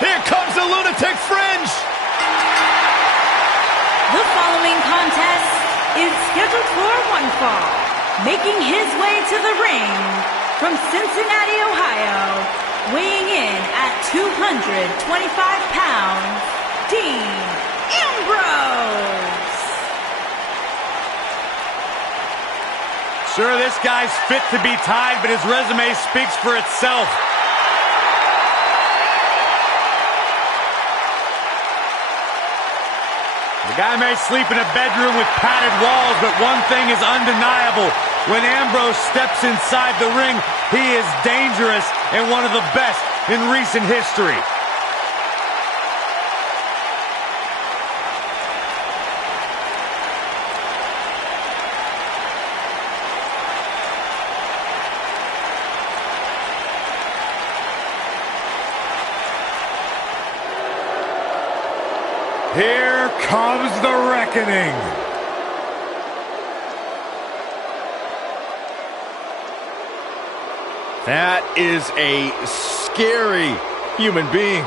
Here comes the Lunatic Fringe! The following contest is scheduled for one fall. Making his way to the ring from Cincinnati, Ohio, weighing in at 225 pounds, Dean Ambrose. Sure, this guy's fit to be tied, but his resume speaks for itself. The guy may sleep in a bedroom with padded walls, but one thing is undeniable. When Ambrose steps inside the ring, he is dangerous and one of the best in recent history. Here comes the reckoning. That is a scary human being.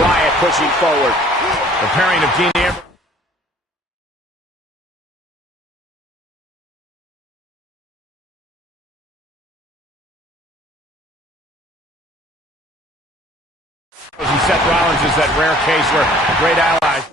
Wyatt pushing forward. The pairing of Dean Ambrose. And Seth Rollins is that rare case where great allies.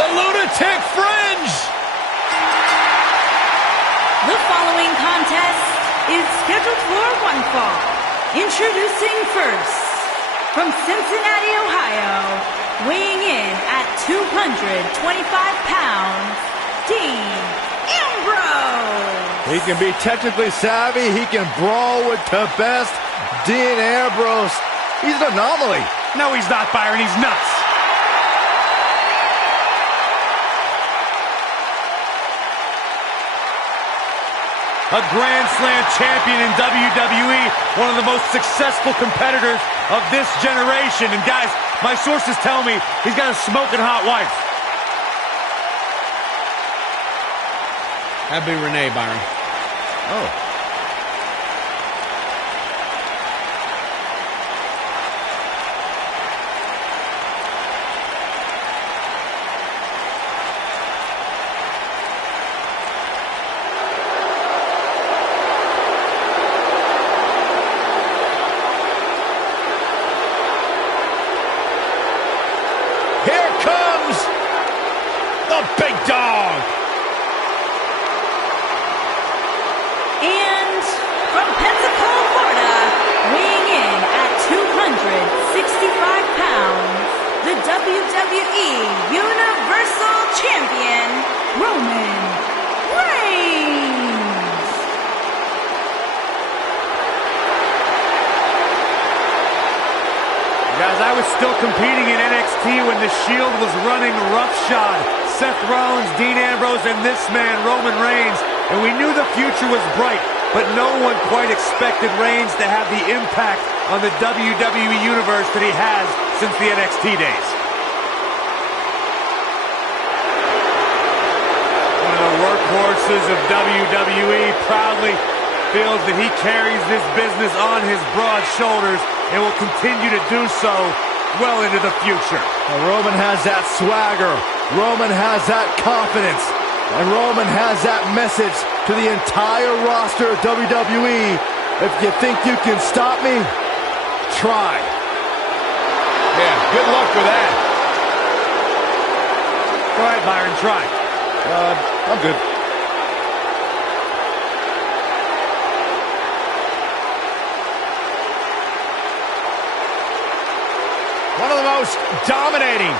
The Lunatic Fringe! The following contest is scheduled for one fall. Introducing first, from Cincinnati, Ohio, weighing in at 225 pounds, Dean Ambrose. He can be technically savvy. He can brawl with the best. Dean Ambrose, he's an anomaly. No, he's not, Byron. He's nuts. A Grand Slam champion in WWE, one of the most successful competitors of this generation. And guys, my sources tell me he's got a smoking hot wife. That'd be Renee, Byron. Oh. Big dog! And from Pensacola, Florida, weighing in at 265 pounds, the WWE Universal Champion, Roman Reigns. Guys, I was still competing in NXT when the Shield was running roughshod. Seth Rollins, Dean Ambrose, and this man, Roman Reigns. And we knew the future was bright, but no one quite expected Reigns to have the impact on the WWE Universe that he has since the NXT days. One of the workhorses of WWE, proudly feels that he carries this business on his broad shoulders and will continue to do so well into the future. Roman has that swagger. Roman has that confidence. And Roman has that message to the entire roster of WWE. If you think you can stop me, try. Yeah, good luck with that. Go ahead, Byron, try. I'm good. One of the most dominating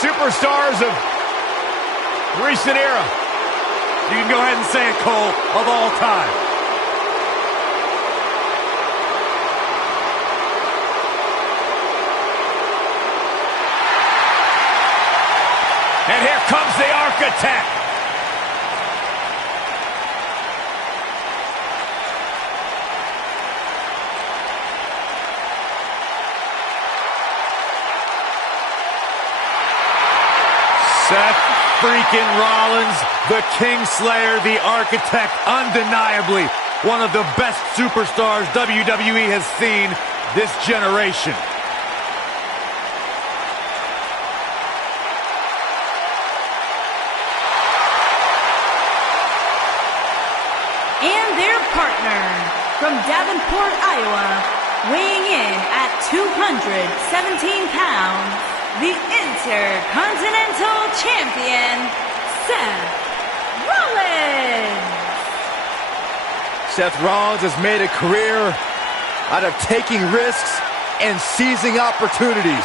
superstars of recent era. You can go ahead and say it, Cole, of all time. And here comes the Architect. Seth freaking Rollins, the Kingslayer, the Architect, undeniably one of the best superstars WWE has seen this generation. And their partner from Davenport, Iowa, weighing in at 217 pounds, the Intercontinental Champion, Seth Rollins. Seth Rollins has made a career out of taking risks and seizing opportunities.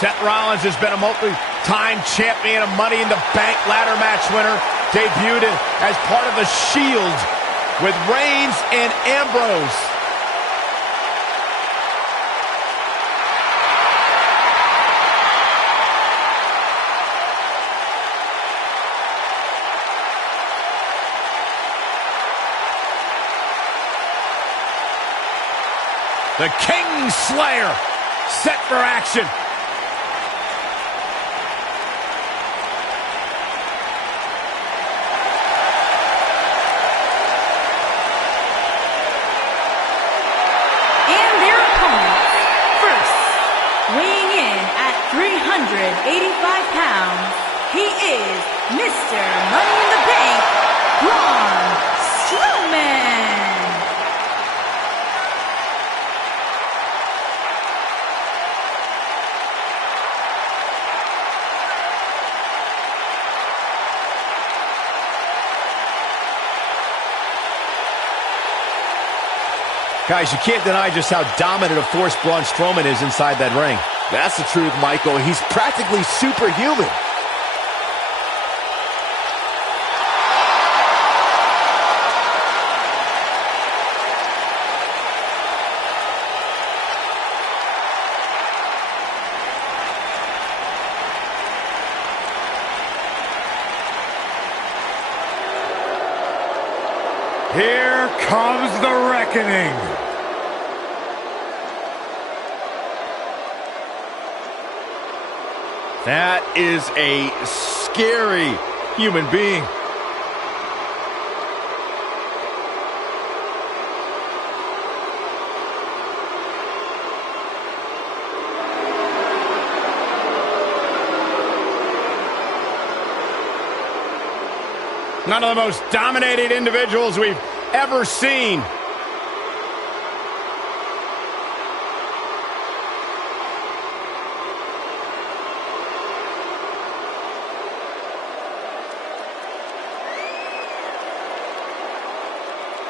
Seth Rollins has been a multi-time champion, a Money in the Bank ladder match winner, debuted as part of the Shield with Reigns and Ambrose. The Kingslayer set for action. And their opponents, first, weighing in at 385 pounds, he is Mr. Money in the Bank, Braun Strowman. Guys, you can't deny just how dominant a force Braun Strowman is inside that ring. That's the truth, Michael. He's practically superhuman. Here comes the reckoning. That is a scary human being. One of the most dominated individuals we've ever seen.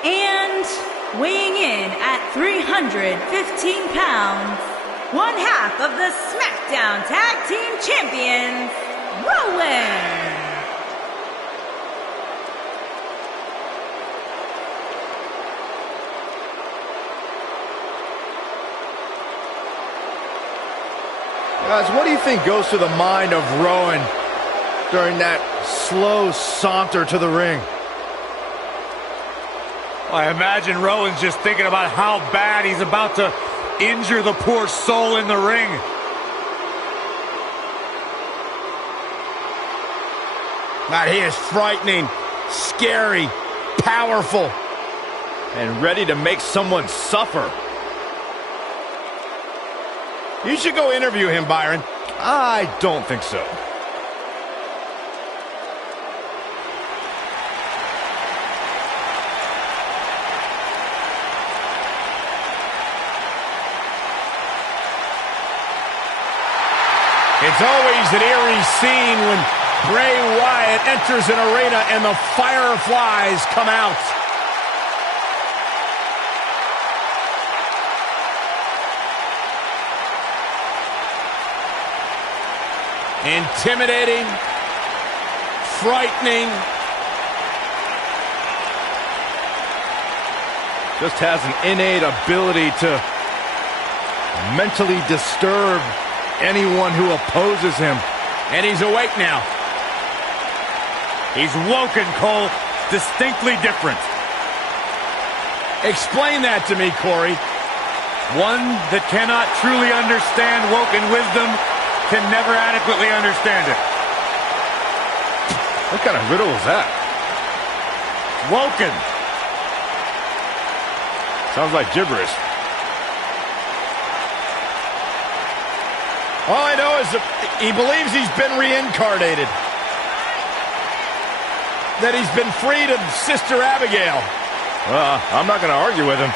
And weighing in at 315 pounds, one half of the SmackDown Tag Team Champions, Rowan. Guys, what do you think goes through the mind of Rowan during that slow saunter to the ring? I imagine Rowan's just thinking about how bad he's about to injure the poor soul in the ring. God, he is frightening, scary, powerful, and ready to make someone suffer. You should go interview him, Byron. I don't think so. It's always an eerie scene when Bray Wyatt enters an arena and the fireflies come out. Intimidating, frightening. Just has an innate ability to mentally disturb anyone who opposes him. And he's awake now. He's woken, Cole. Distinctly different. Explain that to me, Corey. One that cannot truly understand woken wisdom can never adequately understand it. What kind of riddle is that? Woken. Sounds like gibberish. All I know is that he believes he's been reincarnated. That he's been freed of Sister Abigail. I'm not going to argue with him.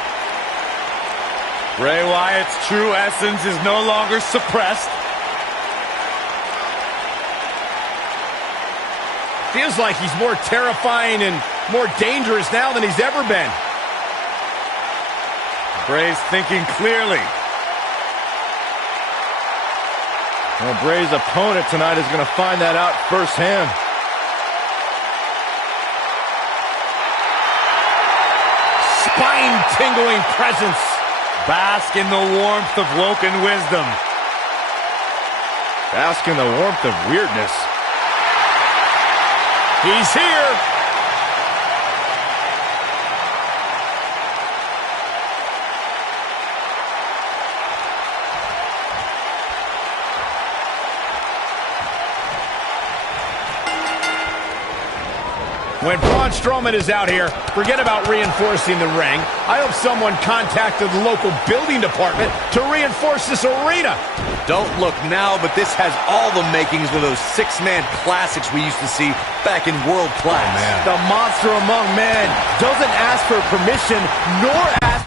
Bray Wyatt's true essence is no longer suppressed. Feels like he's more terrifying and more dangerous now than he's ever been. Bray's thinking clearly. Well, Bray's opponent tonight is going to find that out firsthand. Spine-tingling presence. Bask in the warmth of woken wisdom. Bask in the warmth of weirdness. He's here. When Braun Strowman is out here, forget about reinforcing the ring. I hope someone contacted the local building department to reinforce this arena. Don't look now, but this has all the makings of those six-man classics we used to see back in World Class. The monster among men doesn't ask for permission nor ask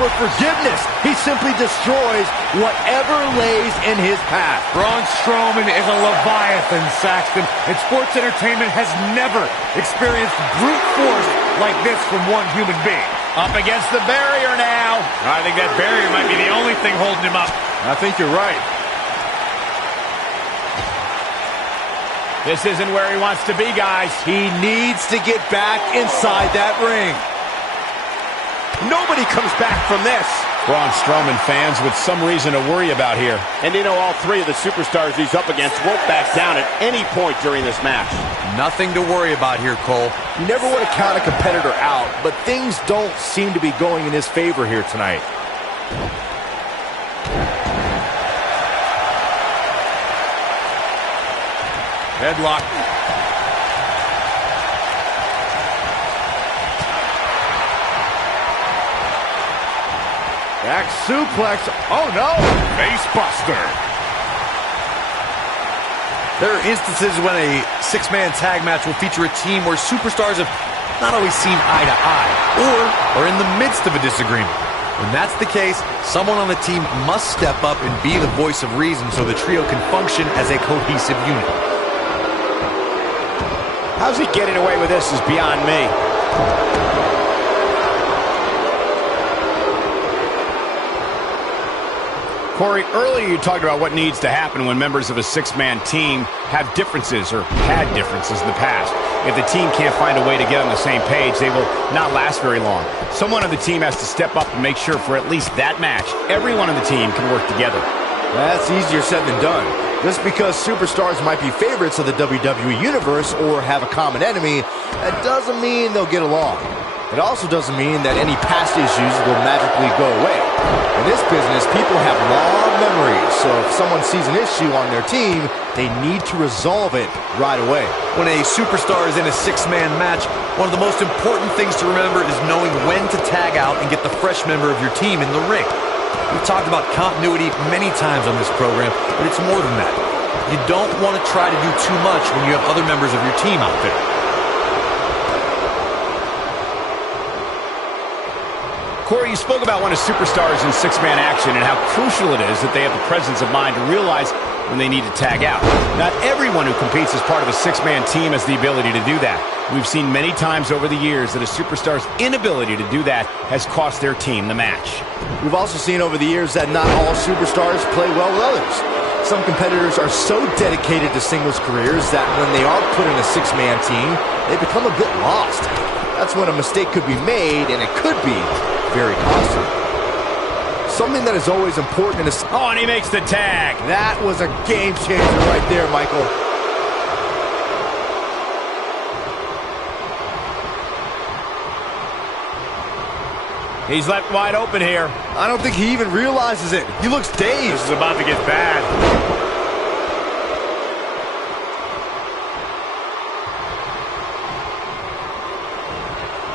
for forgiveness. He simply destroys whatever lays in his path. Braun Strowman is a Leviathan, Saxton, and sports entertainment has never experienced brute force like this from one human being. Up against the barrier now. I think that barrier might be the only thing holding him up. I think you're right. This isn't where he wants to be, guys. He needs to get back inside that ring. Nobody comes back from this. Braun Strowman fans with some reason to worry about here. And they know all three of the superstars he's up against won't back down at any point during this match. Nothing to worry about here, Cole. You never want to count a competitor out, but things don't seem to be going in his favor here tonight. Headlock. Back suplex. Oh, no. Face buster. There are instances when a six-man tag match will feature a team where superstars have not always seen eye to eye or are in the midst of a disagreement. When that's the case, someone on the team must step up and be the voice of reason so the trio can function as a cohesive unit. How's he getting away with this is beyond me. Corey, earlier you talked about what needs to happen when members of a six-man team have differences or had differences in the past. If the team can't find a way to get on the same page, they will not last very long. Someone on the team has to step up and make sure for at least that match, everyone on the team can work together. That's easier said than done. Just because superstars might be favorites of the WWE Universe or have a common enemy, that doesn't mean they'll get along. It also doesn't mean that any past issues will magically go away. In this business, people have long memories, so if someone sees an issue on their team, they need to resolve it right away. When a superstar is in a six-man match, one of the most important things to remember is knowing when to tag out and get the fresh member of your team in the ring. We've talked about continuity many times on this program, but it's more than that. You don't want to try to do too much when you have other members of your team out there. Corey, you spoke about when a superstar is in six-man action and how crucial it is that they have the presence of mind to realize when they need to tag out. Not everyone who competes as part of a six-man team has the ability to do that. We've seen many times over the years that a superstar's inability to do that has cost their team the match. We've also seen over the years that not all superstars play well with others. Some competitors are so dedicated to singles careers that when they are put in a six-man team, they become a bit lost. That's when a mistake could be made, and it could be very costly. Something that is always important in a... Oh, and he makes the tag. That was a game changer right there, Michael. He's left wide open here. I don't think he even realizes it. He looks dazed. This is about to get bad.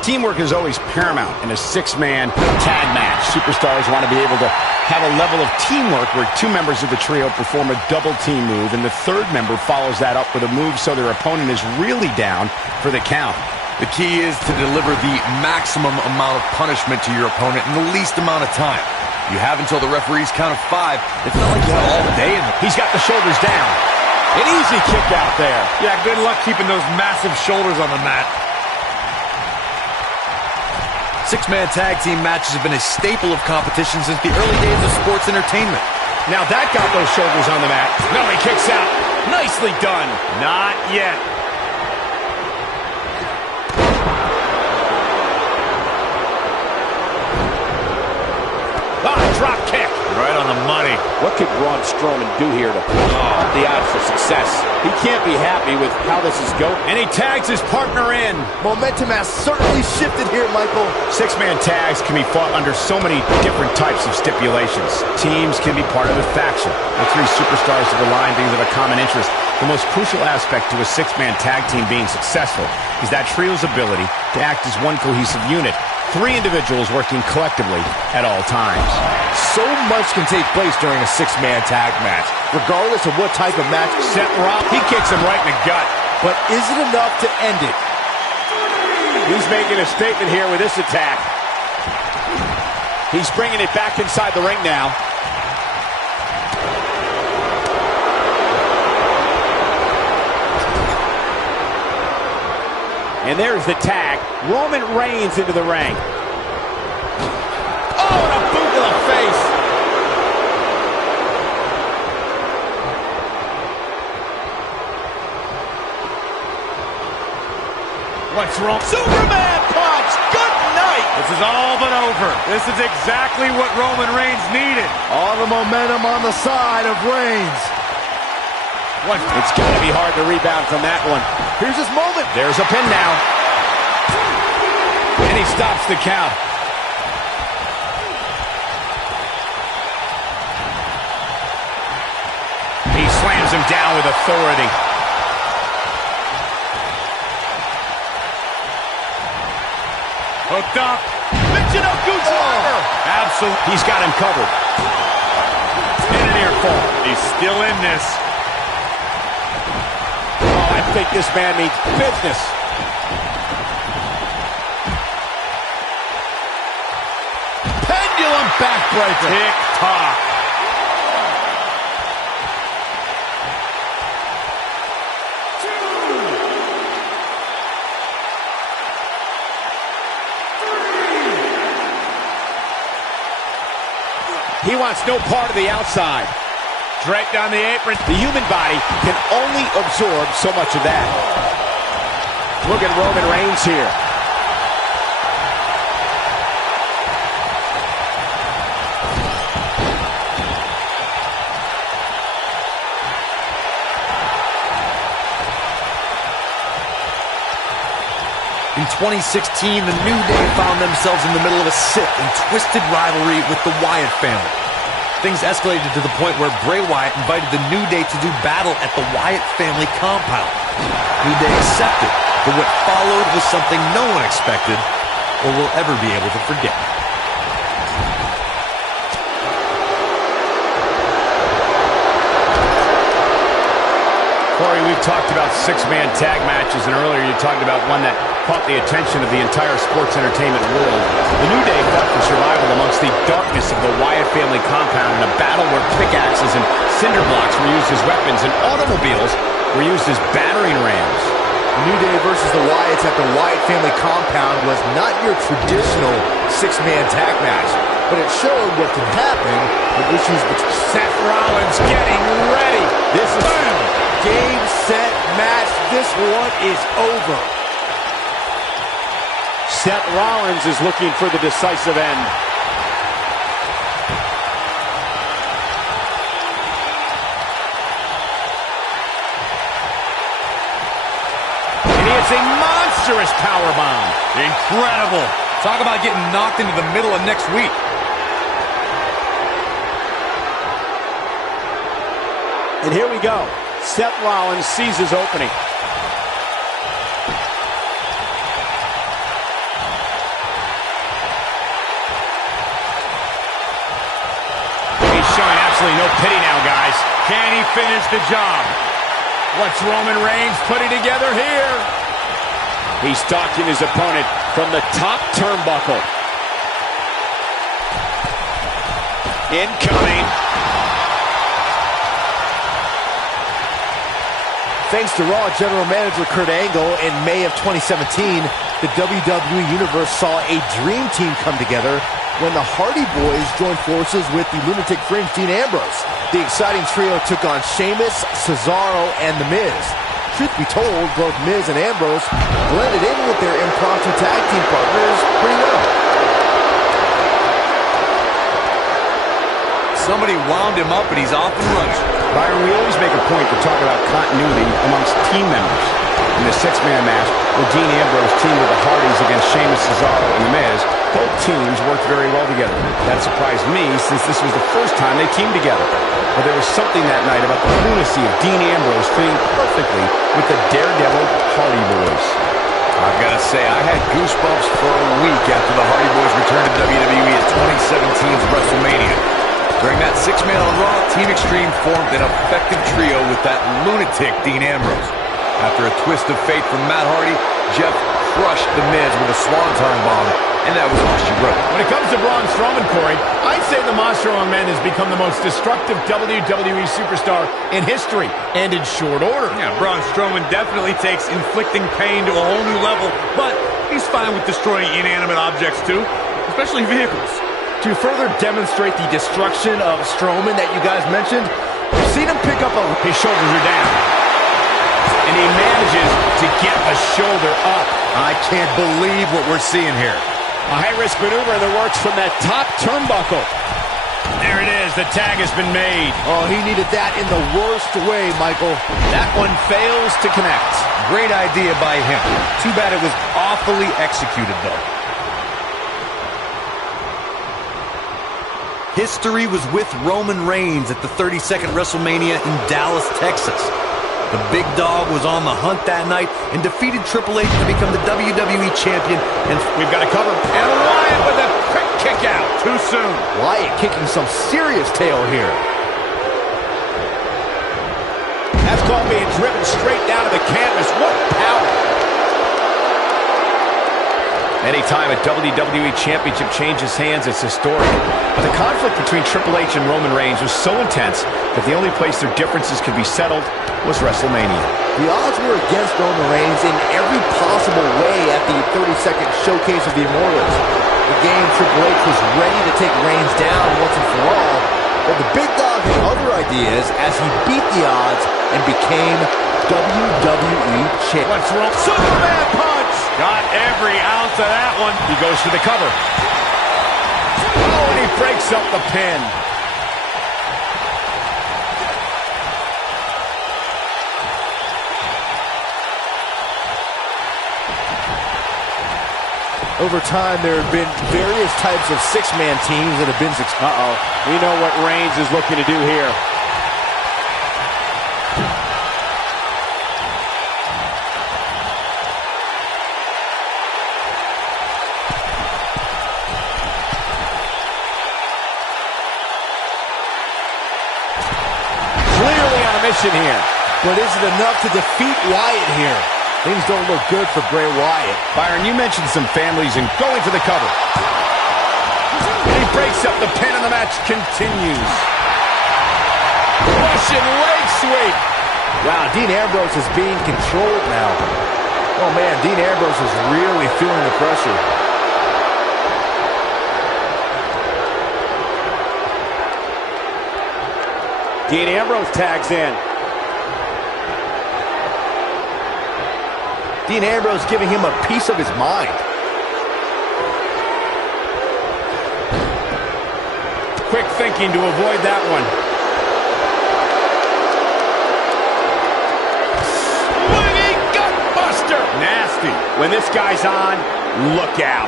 Teamwork is always paramount in a six-man tag match. Superstars want to be able to have a level of teamwork where two members of the trio perform a double team move, and the third member follows that up with a move so their opponent is really down for the count. The key is to deliver the maximum amount of punishment to your opponent in the least amount of time. You have until the referee's count of 5. It's not like you have all day in the... He's got the shoulders down. An easy kick out there. Yeah, good luck keeping those massive shoulders on the mat. Six-man tag team matches have been a staple of competition since the early days of sports entertainment. Now that got those shoulders on the mat. No, he kicks out. Nicely done. Not yet. Drop kick. Right on the money. What could Braun Strowman do here to up the odds for success? He can't be happy with how this is going. And he tags his partner in. Momentum has certainly shifted here, Michael. Six-man tags can be fought under so many different types of stipulations. Teams can be part of a faction. The three superstars have aligned things of a common interest. The most crucial aspect to a six-man tag team being successful is that trio's ability to act as one cohesive unit. Three individuals working collectively at all times. So much can take place during a six-man tag match, regardless of what type of match. Set Rob, he kicks him right in the gut. But is it enough to end it? He's making a statement here with this attack. He's bringing it back inside the ring now. And there's the tag. Roman Reigns into the ring. Oh, and a boot to the face. What's wrong? Superman punch! Good night! This is all but over. This is exactly what Roman Reigns needed. All the momentum on the side of Reigns. It's going to be hard to rebound from that one. Here's his moment. There's a pin now. And he stops the count. He slams him down with authority. Hooked up. Absolutely. He's got him covered. In an ear fall. He's still in this. Oh, I think this man means business. Pendulum backbreaker. Tick-tock. He wants no part of the outside. Draped on the apron. The human body can only absorb so much of that. Look at Roman Reigns here. In 2016, the New Day found themselves in the middle of a sick and twisted rivalry with the Wyatt family. Things escalated to the point where Bray Wyatt invited the New Day to do battle at the Wyatt family compound. New Day accepted, but what followed was something no one expected or will ever be able to forget. Corey, we've talked about six-man tag matches, and earlier you talked about one that caught the attention of the entire sports entertainment world. The New Day fought for survival amongst the darkness of the Wyatt family compound in a battle where pickaxes and cinder blocks were used as weapons and automobiles were used as battering rams. The New Day versus the Wyatts at the Wyatt family compound was not your traditional six-man tag match, but it showed what could happen with issues between Seth Rollins getting ready. This is game, set, match. This one is over. Seth Rollins is looking for the decisive end. And he hits a monstrous powerbomb. Incredible. Talk about getting knocked into the middle of next week. And here we go. Seth Rollins sees his opening. He's showing absolutely no pity now, guys. Can he finish the job? What's Roman Reigns putting together here? He's stalking his opponent from the top turnbuckle. Incoming. Thanks to Raw General Manager Kurt Angle, in May of 2017, the WWE Universe saw a dream team come together when the Hardy Boys joined forces with the Lunatic Fringe Dean Ambrose. The exciting trio took on Sheamus, Cesaro, and The Miz. Truth be told, both Miz and Ambrose blended in with their impromptu tag team partners pretty well. Somebody wound him up and he's off and running. Byron, we always make a point to talk about continuity amongst team members. In the six-man match, where Dean Ambrose teamed with the Hardys against Sheamus, Cesaro, and The Miz, both teams worked very well together. That surprised me, since this was the first time they teamed together. But there was something that night about the lunacy of Dean Ambrose fitting perfectly with the Daredevil Hardy Boys. I've got to say, I had goosebumps for a week after the Hardy Boys returned to WWE at 2017's WrestleMania. During that six-man on Raw, Team Extreme formed an effective trio with that lunatic Dean Ambrose. After a twist of fate from Matt Hardy, Jeff crushed The Miz with a swanton bomb and that was all she wrote. When it comes to Braun Strowman, Corey, I'd say the Monster Among Men has become the most destructive WWE superstar in history, and in short order. Yeah, Braun Strowman definitely takes inflicting pain to a whole new level, but he's fine with destroying inanimate objects too, especially vehicles. To further demonstrate the destruction of Strowman that you guys mentioned, we've seen him pick up His shoulders are down, and he manages to get a shoulder up. I can't believe what we're seeing here. A high-risk maneuver in the works from that top turnbuckle. There it is. The tag has been made. Oh, he needed that in the worst way, Michael. That one fails to connect. Great idea by him. Too bad it was awfully executed, though. History was with Roman Reigns at the 32nd WrestleMania in Dallas, Texas. The big dog was on the hunt that night and defeated Triple H to become the WWE Champion. And we've got to cover. And Wyatt with a quick kick out. Too soon. Wyatt kicking some serious tail here. That's called being driven straight down to the canvas. What power! Anytime a WWE Championship changes hands, it's historic. But the conflict between Triple H and Roman Reigns was so intense that the only place their differences could be settled was WrestleMania. The odds were against Roman Reigns in every possible way at the 32nd Showcase of the Immortals. The game Triple H was ready to take Reigns down once and for all, but the big dog had other ideas as he beat the odds and became WWE Champion. What's wrong? Superman punch! Got every ounce of that one. He goes for the cover. Oh, and he breaks up the pin. Over time, there have been various types of six-man teams that have been successful. Uh-oh. We know what Reigns is looking to do here. Clearly on a mission here. But is it enough to defeat Wyatt here? Things don't look good for Bray Wyatt. Byron, you mentioned some families and going for the cover. And he breaks up the pin and the match continues. Russian leg sweep. Wow, Dean Ambrose is being controlled now. Oh man, Dean Ambrose is really feeling the pressure. Dean Ambrose tags in. Dean Ambrose giving him a piece of his mind. Quick thinking to avoid that one. Swinging gutbuster. Nasty. When this guy's on, look out.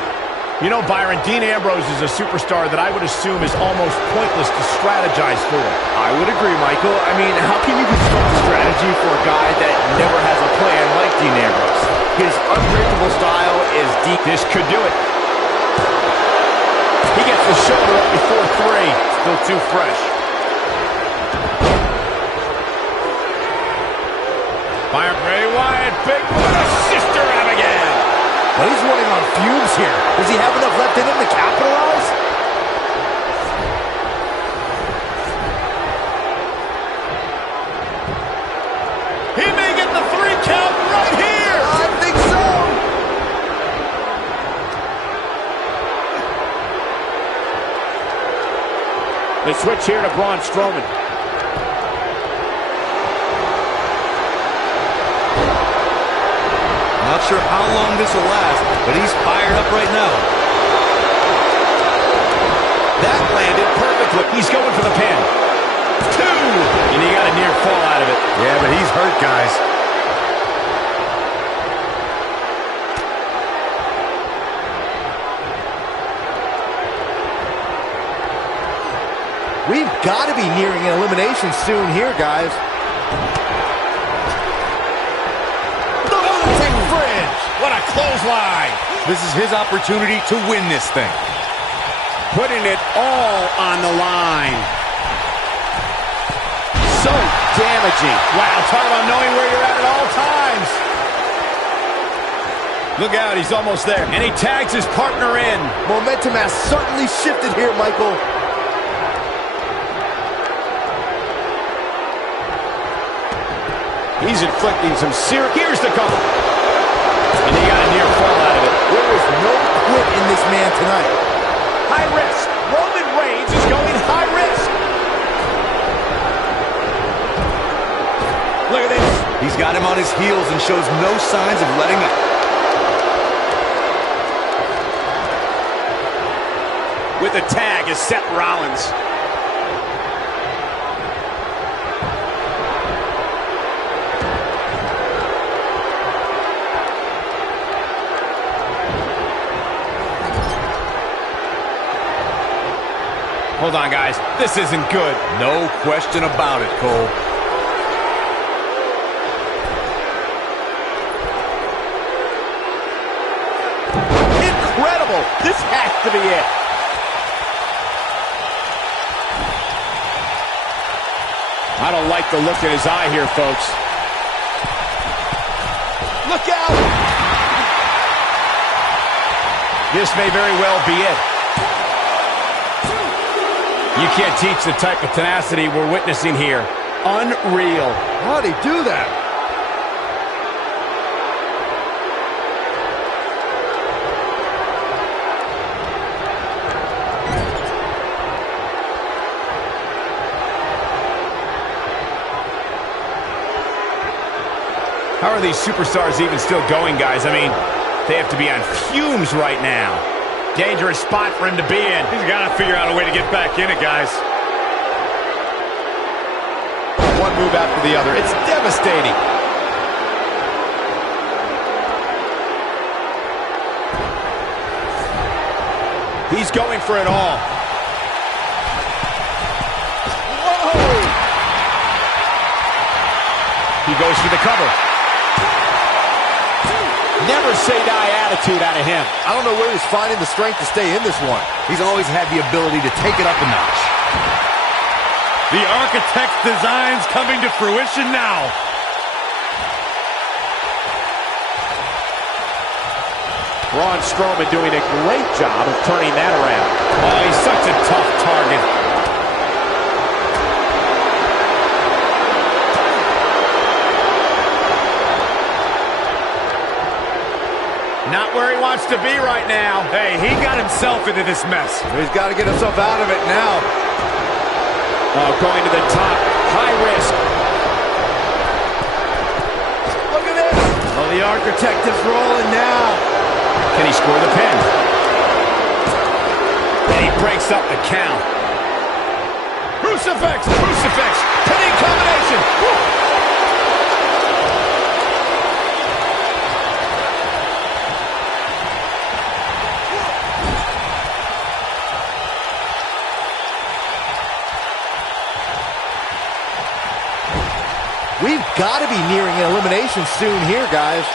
You know, Byron, Dean Ambrose is a superstar that I would assume is almost pointless to strategize for. I would agree, Michael. I mean, how can you construct a strategy for a guy that never has a plan like Dean Ambrose? His unpredictable style is deep. This could do it. He gets the shoulder up before three. Still too fresh. Byron, Bray Wyatt, big what a sister Abigail. But he's running on fumes here. Does he have enough left in him to capitalize? He may get the 3 count right here. I think so. They switch here to Braun Strowman. Not sure how long this will last, but he's fired up right now. That landed perfectly. He's going for the pin. 2. And he got a near fall out of it. Yeah, but he's hurt, guys. We've got to be nearing an elimination soon here, guys. What a clothesline. This is his opportunity to win this thing. Putting it all on the line. So damaging. Wow, talk about knowing where you're at all times. Look out, he's almost there. And he tags his partner in. Momentum has certainly shifted here, Michael. He's inflicting some serious... Here's the cover. And he got a near fall out of it. There is no quit in this man tonight. High risk. Roman Reigns is going high risk. Look at this. He's got him on his heels and shows no signs of letting up. With the tag is Seth Rollins. Hold on, guys. This isn't good. No question about it, Cole. Incredible. This has to be it. I don't like the look in his eye here, folks. Look out! This may very well be it. You can't teach the type of tenacity we're witnessing here. Unreal. How'd he do that? How are these superstars even still going, guys? I mean, they have to be on fumes right now. Dangerous spot for him to be in. He's got to figure out a way to get back in it, guys. One move after the other. It's devastating. He's going for it all. Whoa! He goes for the cover. Never say die attitude out of him. I don't know where he's finding the strength to stay in this one. He's always had the ability to take it up a notch. The architect's designs coming to fruition now. Braun Strowman doing a great job of turning that around. Oh, he's such a tough target. Not where he wants to be right now. Hey, he got himself into this mess. He's got to get himself out of it now. Oh, going to the top. High risk. Look at this. Oh, the architect is rolling now. Can he score the pin? And he breaks up the count. Crucifix. Crucifix. Pinning combination. Woo. We've got to be nearing an elimination soon here, guys.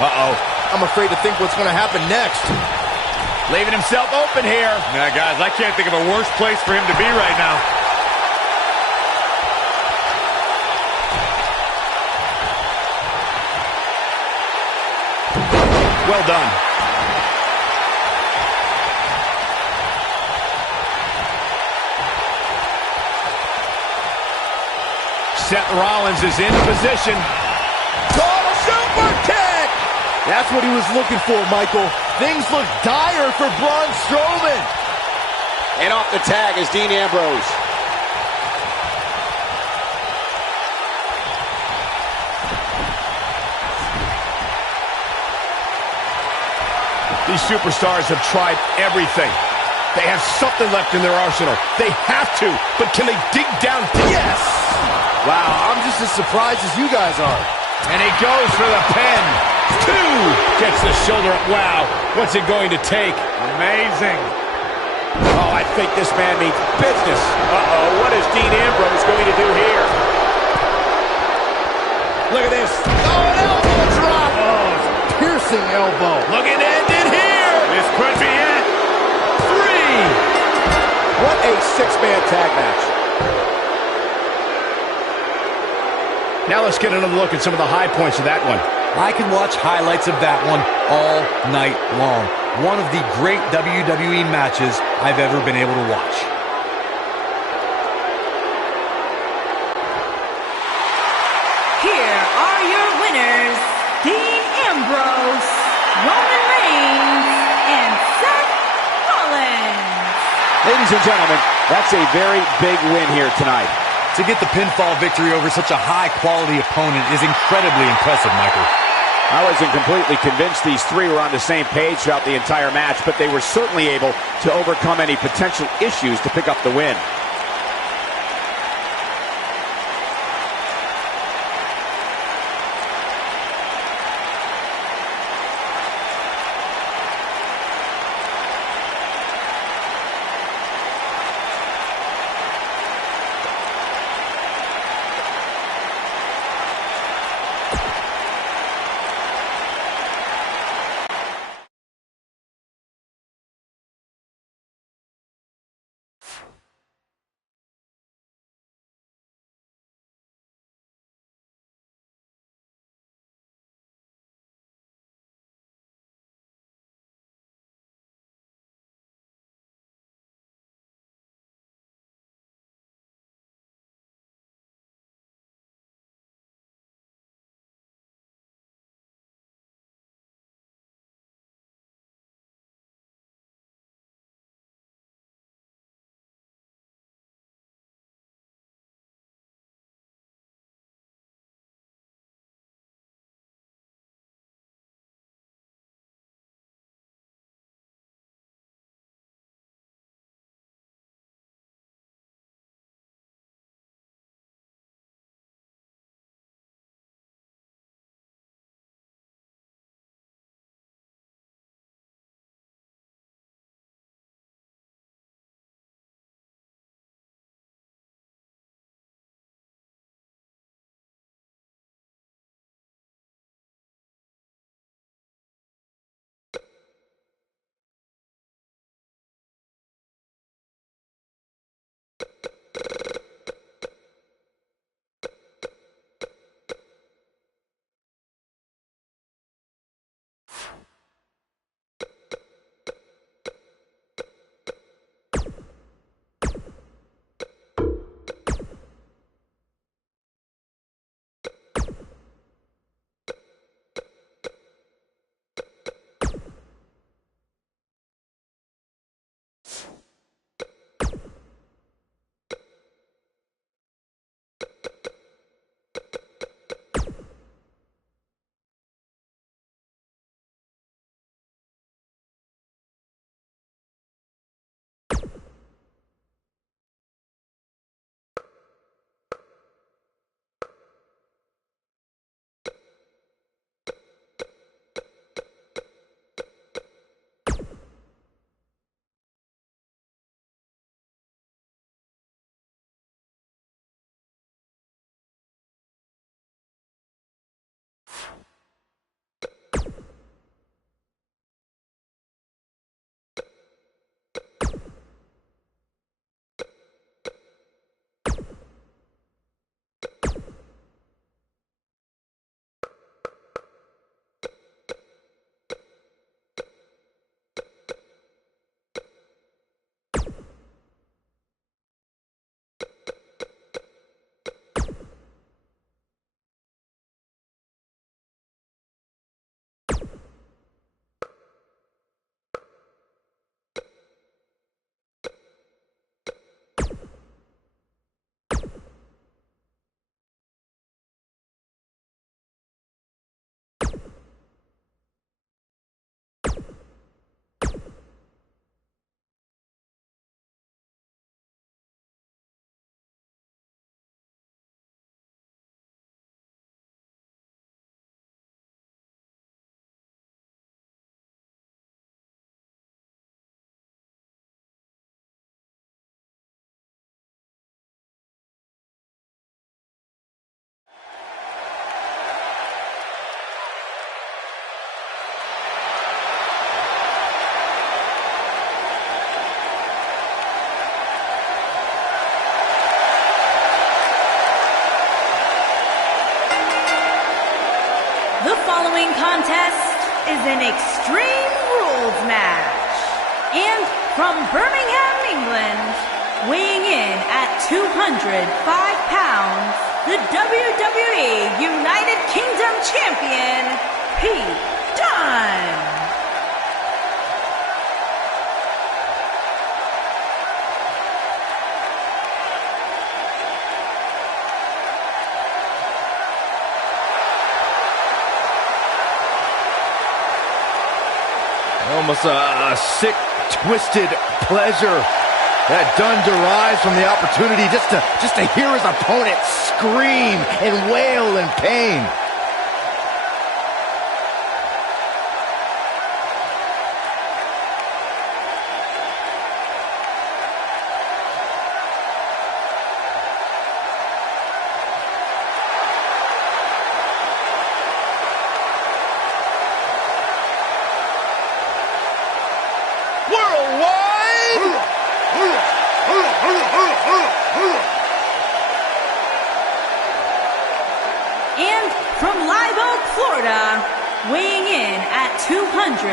Uh-oh. I'm afraid to think what's going to happen next. Leaving himself open here. Yeah, guys, I can't think of a worse place for him to be right now. Well done. Seth Rollins is in position. Total super kick! That's what he was looking for, Michael. Things look dire for Braun Strowman. And off the tag is Dean Ambrose. These superstars have tried everything. They have something left in their arsenal. They have to, but can they dig down? Yes! Wow, I'm just as surprised as you guys are. And he goes for the pin. 2! Gets the shoulder up. Wow, what's it going to take? Amazing. Oh, I think this man means business. Uh-oh, what is Dean Ambrose going to do here? Look at this. Oh, an elbow drop. Oh, piercing elbow. Looking to end it here. This could be it. 3. What a six-man tag match. Now let's get another look at some of the high points of that one. I can watch highlights of that one all night long. One of the great WWE matches I've ever been able to watch. Here are your winners, Dean Ambrose, Roman Reigns, and Seth Rollins. Ladies and gentlemen, that's a very big win here tonight. To get the pinfall victory over such a high-quality opponent is incredibly impressive, Michael. I wasn't completely convinced these three were on the same page throughout the entire match, but they were certainly able to overcome any potential issues to pick up the win. following contest is an Extreme Rules match. And from Birmingham, England, weighing in at 205 pounds, the WWE United Kingdom Champion, Pete Dunne. Almost a sick, twisted pleasure that Dunne derives from the opportunity just to hear his opponent scream and wail in pain. And from Live Oak, Florida, weighing in at 270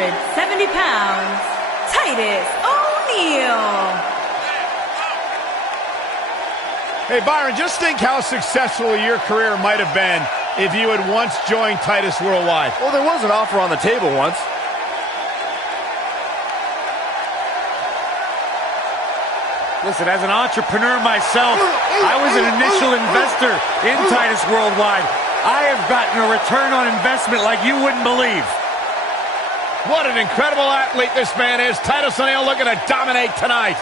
pounds, Titus O'Neil. Hey, Byron, just think how successful your career might have been if you had once joined Titus Worldwide. Well, there was an offer on the table once. Listen, as an entrepreneur myself, I was an initial investor in Titus Worldwide. I have gotten a return on investment like you wouldn't believe. What an incredible athlete this man is. Titus O'Neil looking to dominate tonight.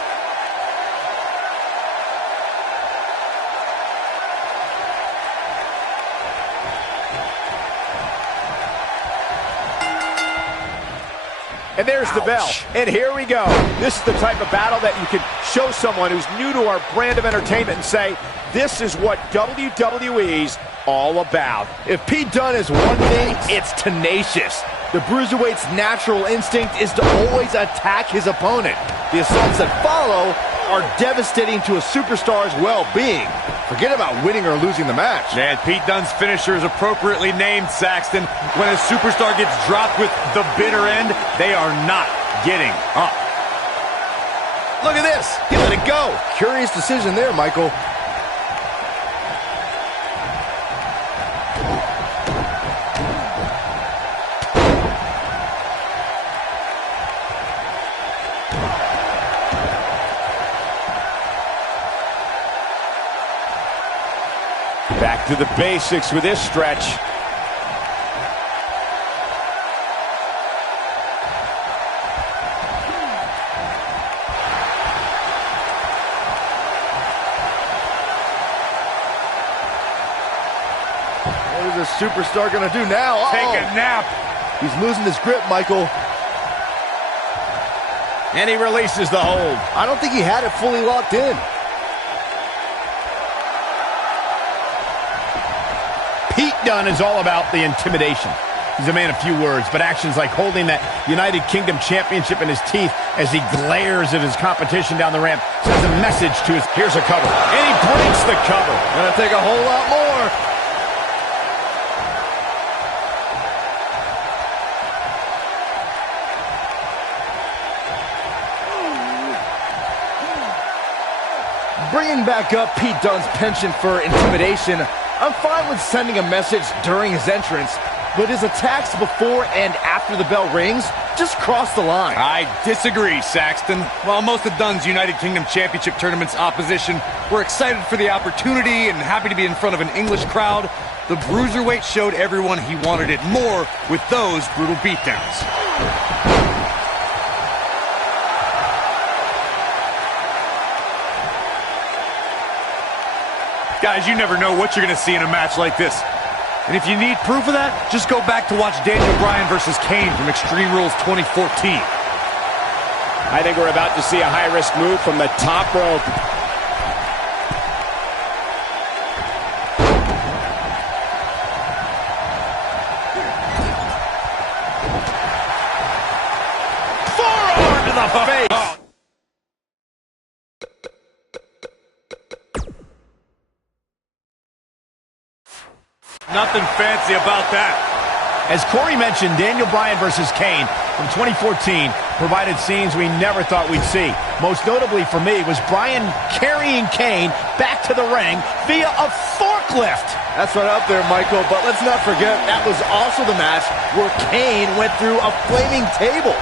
And there's the bell. And here we go. This is the type of battle that you can show someone who's new to our brand of entertainment and say, this is what WWE's all about. If Pete Dunne is one thing, it's tenacious. The Bruiserweight's natural instinct is to always attack his opponent. The assaults that follow are devastating to a superstar's well-being. Forget about winning or losing the match. Man, Pete Dunne's finisher is appropriately named, Saxton. When a superstar gets dropped with the bitter end, they are not getting up. Look at this. He let it go. Curious decision there, Michael. Back to the basics with this stretch. What is this superstar going to do now? Take a nap. He's losing his grip, Michael. And he releases the hold. I don't think he had it fully locked in. Pete Dunne is all about the intimidation. He's a man of few words, but actions like holding that United Kingdom Championship in his teeth as he glares at his competition down the ramp sends a message to his... Here's a cover. And he breaks the cover. Gonna take a whole lot more. Bringing back up Pete Dunne's penchant for intimidation, I'm fine with sending a message during his entrance, but his attacks before and after the bell rings just cross the line. I disagree, Saxton. While most of Dunne's United Kingdom Championship Tournament's opposition were excited for the opportunity and happy to be in front of an English crowd, the Bruiserweight showed everyone he wanted it more with those brutal beatdowns. Guys, you never know what you're going to see in a match like this. And if you need proof of that, just go back to watch Daniel Bryan versus Kane from Extreme Rules 2014. I think we're about to see a high-risk move from the top rope. Forearm to the face. Nothing fancy about that. As Corey mentioned, Daniel Bryan versus Kane from 2014 provided scenes we never thought we'd see. Most notably for me was Bryan carrying Kane back to the ring via a forklift. That's right up there, Michael, but let's not forget that was also the match where Kane went through a flaming table.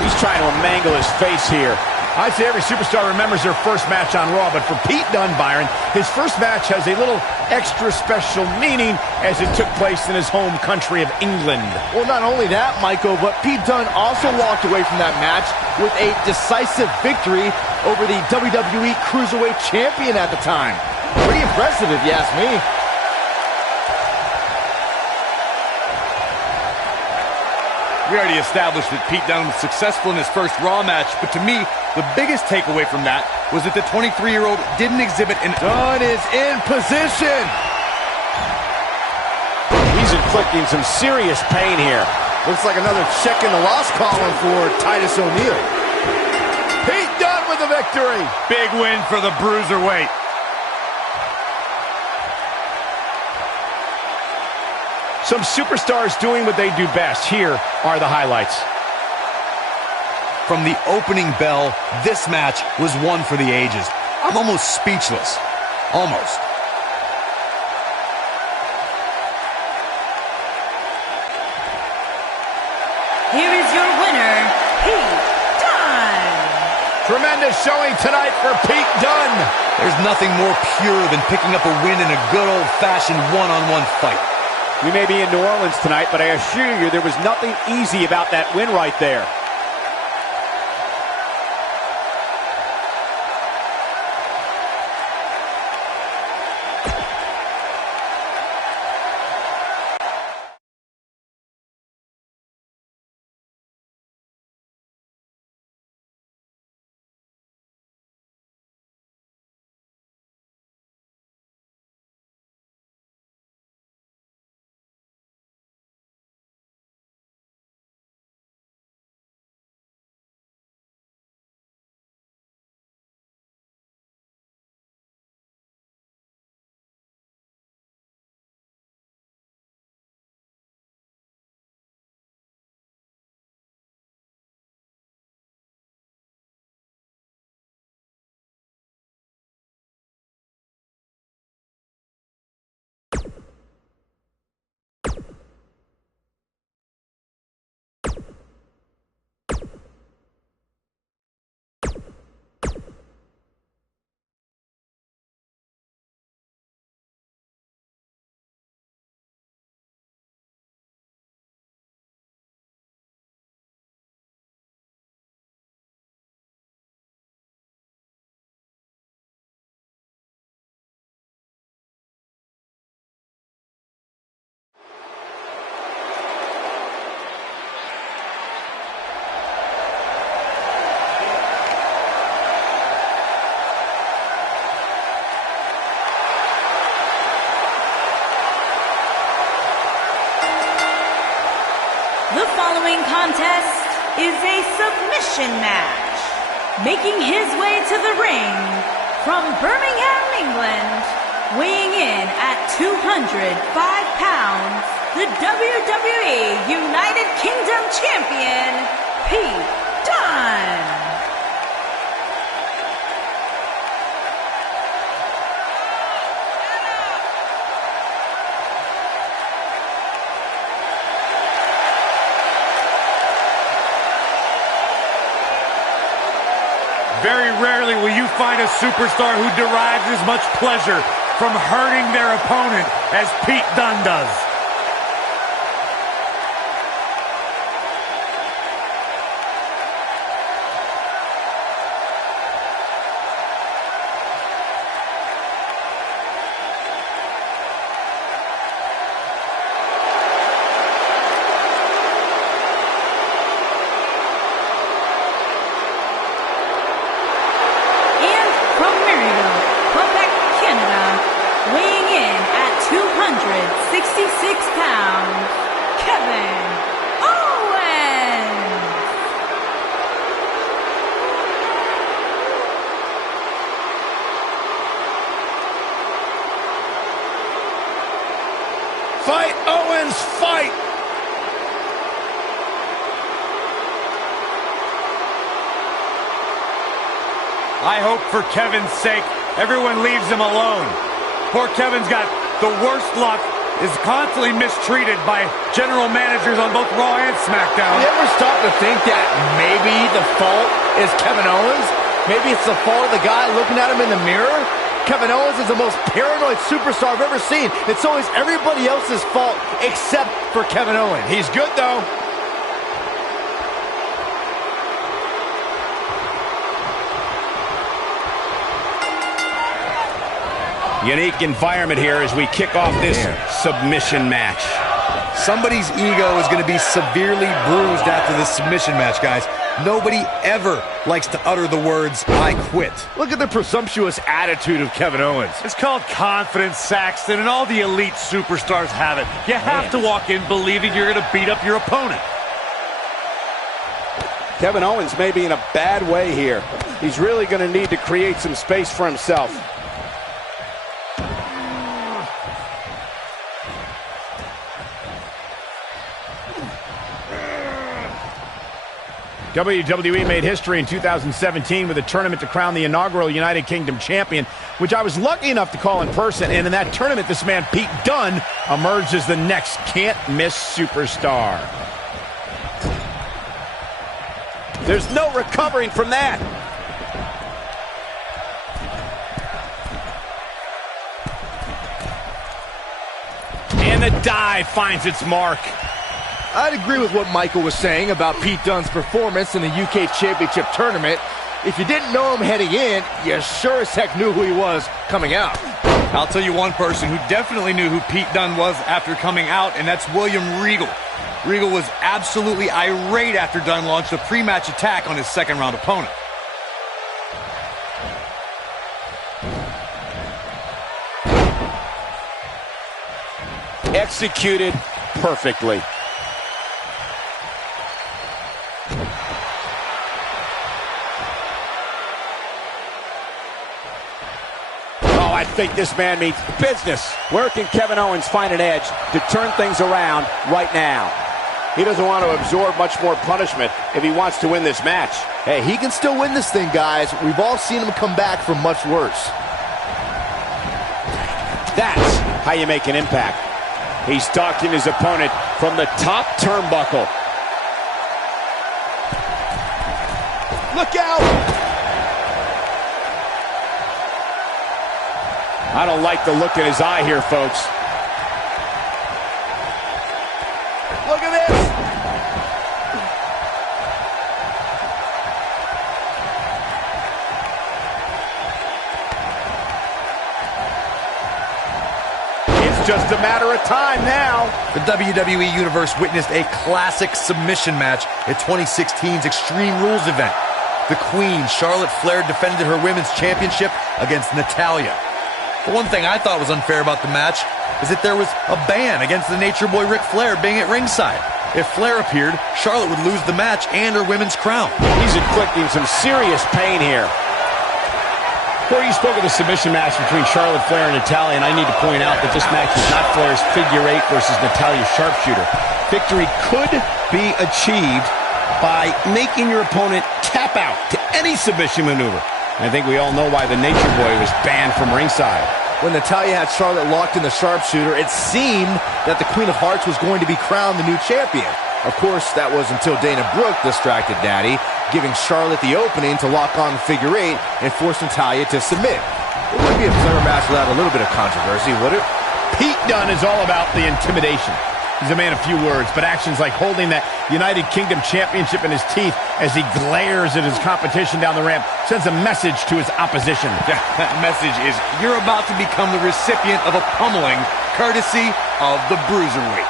He's trying to mangle his face here. I'd say every superstar remembers their first match on Raw, but for Pete Dunne, Byron, his first match has a little extra special meaning as it took place in his home country of England. Well, not only that, Michael, but Pete Dunne also walked away from that match with a decisive victory over the WWE Cruiserweight Champion at the time. Pretty impressive, if you ask me. We already established that Pete Dunne was successful in his first Raw match, but to me, the biggest takeaway from that was that the 23-year-old didn't exhibit an... Dunne is in position. He's inflicting some serious pain here. Looks like another check in the loss column for Titus O'Neil. Pete Dunne with the victory. Big win for the Bruiserweight. Some superstars doing what they do best. Here are the highlights. From the opening bell, this match was one for the ages. I'm almost speechless. Almost. Here is your winner, Pete Dunne. Tremendous showing tonight for Pete Dunne. There's nothing more pure than picking up a win in a good old-fashioned one-on-one fight. We may be in New Orleans tonight, but I assure you there was nothing easy about that win right there. The following contest is a submission match. Making his way to the ring from Birmingham, England, weighing in at 205 pounds, the WWE United Kingdom Champion, Pete Dunne. Very rarely will you find a superstar who derives as much pleasure from hurting their opponent as Pete Dunne does. Fight, Owens, fight! I hope for Kevin's sake, everyone leaves him alone. Poor Kevin's got the worst luck, is constantly mistreated by general managers on both Raw and SmackDown. You ever stop to think that maybe the fault is Kevin Owens? Maybe it's the fault of the guy looking at him in the mirror? Kevin Owens is the most paranoid superstar I've ever seen. It's always everybody else's fault except for Kevin Owens. He's good, though. Unique environment here as we kick off this submission match. Somebody's ego is going to be severely bruised after this submission match, guys. Nobody ever likes to utter the words, "I quit." Look at the presumptuous attitude of Kevin Owens. It's called confidence, Saxton, and all the elite superstars have it. You have to walk in believing you're going to beat up your opponent. Kevin Owens may be in a bad way here. He's really going to need to create some space for himself. WWE made history in 2017 with a tournament to crown the inaugural United Kingdom champion, which I was lucky enough to call in person. And in that tournament, this man, Pete Dunne, emerged as the next can't-miss superstar. There's no recovering from that. And the dive finds its mark. I'd agree with what Michael was saying about Pete Dunne's performance in the UK Championship Tournament. If you didn't know him heading in, you sure as heck knew who he was coming out. I'll tell you one person who definitely knew who Pete Dunne was after coming out, and that's William Regal. Regal was absolutely irate after Dunne launched a pre-match attack on his second-round opponent. Executed perfectly. I think this man means business. Where can Kevin Owens find an edge to turn things around right now? He doesn't want to absorb much more punishment if he wants to win this match. Hey, he can still win this thing, guys. We've all seen him come back from much worse. That's how you make an impact. He's stalking his opponent from the top turnbuckle. Look out! I don't like the look in his eye here, folks. Look at this! It's just a matter of time now. The WWE Universe witnessed a classic submission match at 2016's Extreme Rules event. The Queen, Charlotte Flair, defended her women's championship against Natalya. The one thing I thought was unfair about the match is that there was a ban against the Nature Boy Ric Flair being at ringside. If Flair appeared, Charlotte would lose the match and her women's crown. He's inflicting some serious pain here. Corey, you spoke of the submission match between Charlotte Flair and Natalya, and I need to point out that this match is not Flair's figure eight versus Natalya's sharpshooter. Victory could be achieved by making your opponent tap out to any submission maneuver. I think we all know why the Nature Boy was banned from ringside. When Natalya had Charlotte locked in the sharpshooter, it seemed that the Queen of Hearts was going to be crowned the new champion. Of course, that was until Dana Brooke distracted Natty, giving Charlotte the opening to lock on the figure eight and force Natalya to submit. It wouldn't be a clever match without a little bit of controversy, would it? Pete Dunne is all about the intimidation. He's a man of few words, but actions like holding that United Kingdom Championship in his teeth as he glares at his competition down the ramp sends a message to his opposition. That message is, you're about to become the recipient of a pummeling, courtesy of the Bruiserweight.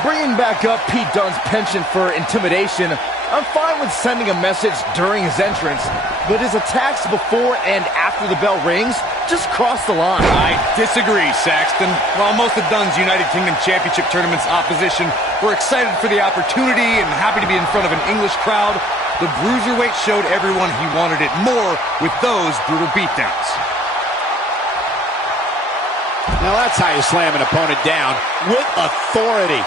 Bringing back up Pete Dunne's penchant for intimidation, I'm fine with sending a message during his entrance, but his attacks before and after the bell rings just cross the line. I disagree, Saxton. While most of Dunne's United Kingdom Championship Tournament's opposition were excited for the opportunity and happy to be in front of an English crowd, the Bruiserweight showed everyone he wanted it more with those brutal beatdowns. Now that's how you slam an opponent down, with authority.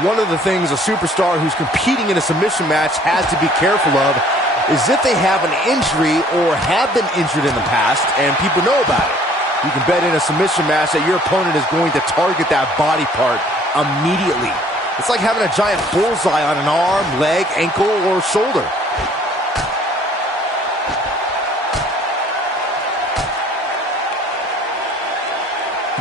One of the things a superstar who's competing in a submission match has to be careful of is if they have an injury or have been injured in the past and people know about it. You can bet in a submission match that your opponent is going to target that body part immediately. It's like having a giant bullseye on an arm, leg, ankle, or shoulder.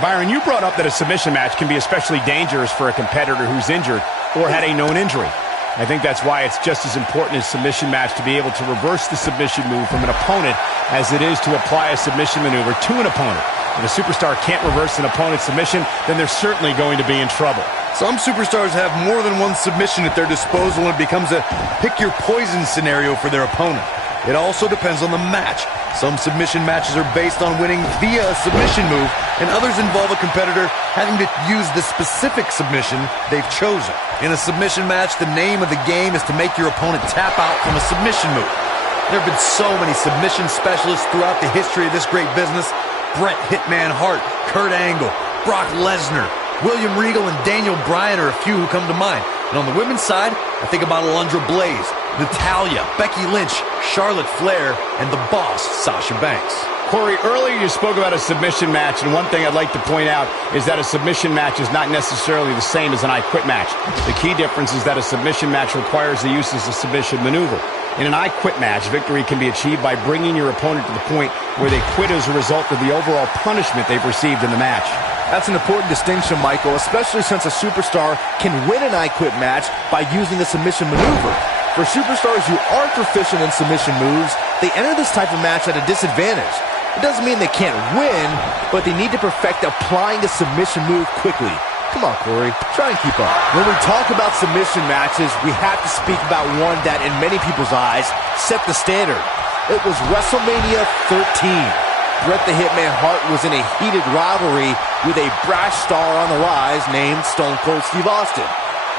Byron, you brought up that a submission match can be especially dangerous for a competitor who's injured or had a known injury. I think that's why it's just as important in a submission match to be able to reverse the submission move from an opponent as it is to apply a submission maneuver to an opponent. If a superstar can't reverse an opponent's submission, then they're certainly going to be in trouble. Some superstars have more than one submission at their disposal, and it becomes a pick-your-poison scenario for their opponent. It also depends on the match. Some submission matches are based on winning via a submission move, and others involve a competitor having to use the specific submission they've chosen. In a submission match, the name of the game is to make your opponent tap out from a submission move. There have been so many submission specialists throughout the history of this great business. Bret Hitman Hart, Kurt Angle, Brock Lesnar, William Regal, and Daniel Bryan are a few who come to mind. And on the women's side, I think about Alundra Blaze, Natalya, Becky Lynch, Charlotte Flair, and the boss, Sasha Banks. Corey, earlier you spoke about a submission match, and one thing I'd like to point out is that a submission match is not necessarily the same as an I Quit match. The key difference is that a submission match requires the use of a submission maneuver. In an I Quit match, victory can be achieved by bringing your opponent to the point where they quit as a result of the overall punishment they've received in the match. That's an important distinction, Michael, especially since a superstar can win an I Quit match by using a submission maneuver. For superstars who aren't proficient in submission moves, they enter this type of match at a disadvantage. It doesn't mean they can't win, but they need to perfect applying the submission move quickly. Come on, Corey, try and keep up. When we talk about submission matches, we have to speak about one that, in many people's eyes, set the standard. It was WrestleMania 13. Bret the Hitman Hart was in a heated rivalry with a brash star on the rise named Stone Cold Steve Austin.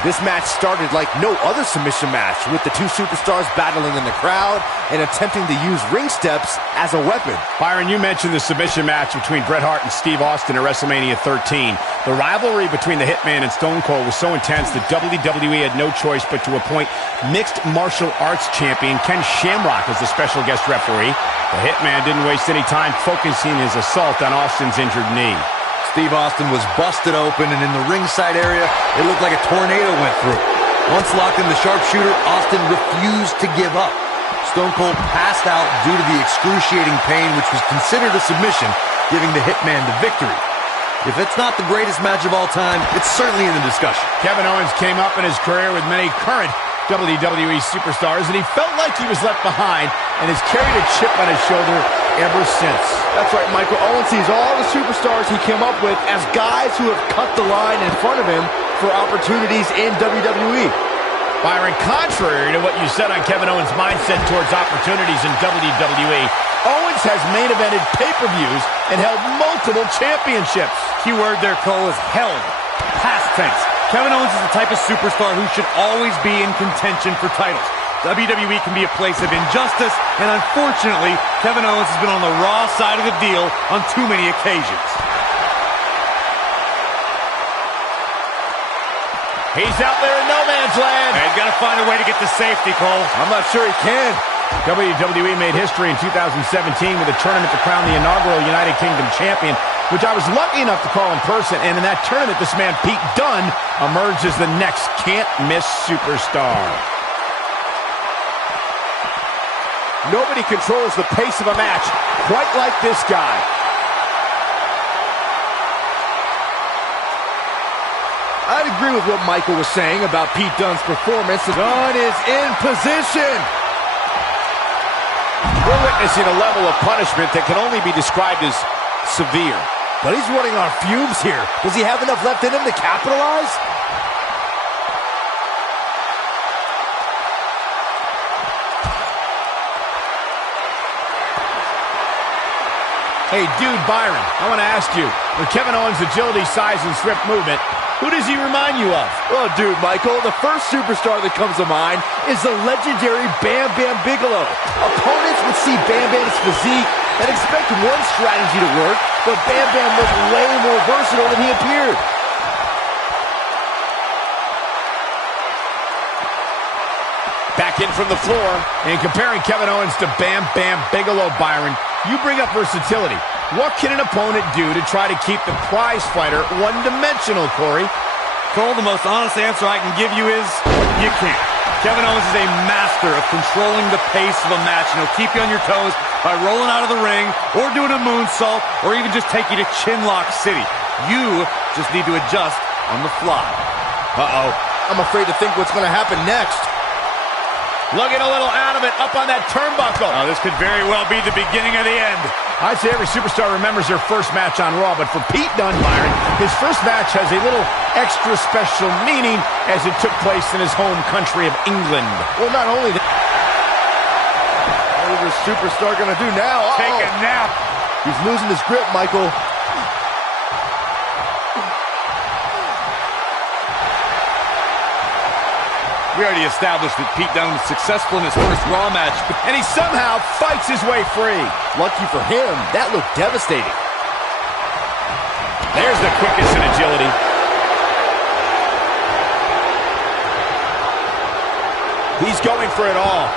This match started like no other submission match, with the two superstars battling in the crowd and attempting to use ring steps as a weapon. Byron, you mentioned the submission match between Bret Hart and Steve Austin at WrestleMania 13. The rivalry between the Hitman and Stone Cold was so intense that WWE had no choice but to appoint mixed martial arts champion Ken Shamrock as the special guest referee. The Hitman didn't waste any time focusing his assault on Austin's injured knee. Steve Austin was busted open, and in the ringside area, it looked like a tornado went through. Once locked in the sharpshooter, Austin refused to give up. Stone Cold passed out due to the excruciating pain, which was considered a submission, giving the Hitman the victory. If it's not the greatest match of all time, it's certainly in the discussion. Kevin Owens came up in his career with many current WWE superstars, and he felt like he was left behind and has carried a chip on his shoulder ever since. That's right, Michael. Owens sees all the superstars he came up with as guys who have cut the line in front of him for opportunities in WWE. Byron, contrary to what you said on Kevin Owens' mindset towards opportunities in WWE, Owens has main evented pay-per-views and held multiple championships. Keyword there, Cole, is held. Past tense. Kevin Owens is the type of superstar who should always be in contention for titles. WWE can be a place of injustice, and unfortunately, Kevin Owens has been on the raw side of the deal on too many occasions. He's out there in no man's land. They've got to find a way to get to safety, Cole. I'm not sure he can. WWE made history in 2017 with a tournament to crown the inaugural United Kingdom champion, which I was lucky enough to call in person. And in that tournament, this man, Pete Dunne, emerged as the next can't-miss superstar. Nobody controls the pace of a match quite like this guy. I'd agree with what Michael was saying about Pete Dunne's performance. Dunne is in position. We're witnessing a level of punishment that can only be described as severe. But he's running on fumes here. Does he have enough left in him to capitalize? Hey, dude, Byron, I want to ask you, with Kevin Owens' agility, size, and swift movement, Who does he remind you of? Well, dude, Michael, the first superstar that comes to mind is the legendary Bam Bam Bigelow. Opponents would see Bam Bam's physique and expect one strategy to work, but Bam Bam was way more versatile than he appeared. Back in from the floor. And comparing Kevin Owens to Bam Bam Bigelow, Byron, you bring up versatility. What can an opponent do to try to keep the prize fighter one-dimensional, Corey? Cole, the most honest answer I can give you is, you can't. Kevin Owens is a master of controlling the pace of a match, and he'll keep you on your toes by rolling out of the ring, or doing a moonsault, or even just take you to Chinlock City. You just need to adjust on the fly. Uh-oh. I'm afraid to think what's going to happen next. Looking a little out of it, up on that turnbuckle. Oh, this could very well be the beginning of the end. I'd say every superstar remembers their first match on Raw, but for Pete Dunne, Byron, his first match has a little extra special meaning as it took place in his home country of England. Well, not only that. What is this superstar going to do now? Uh-oh. Take a nap. He's losing his grip, Michael. We already established that Pete Dunne was successful in his first Raw match, And he somehow fights his way free. Lucky for him, that looked devastating. There's the quickness and agility. He's going for it all.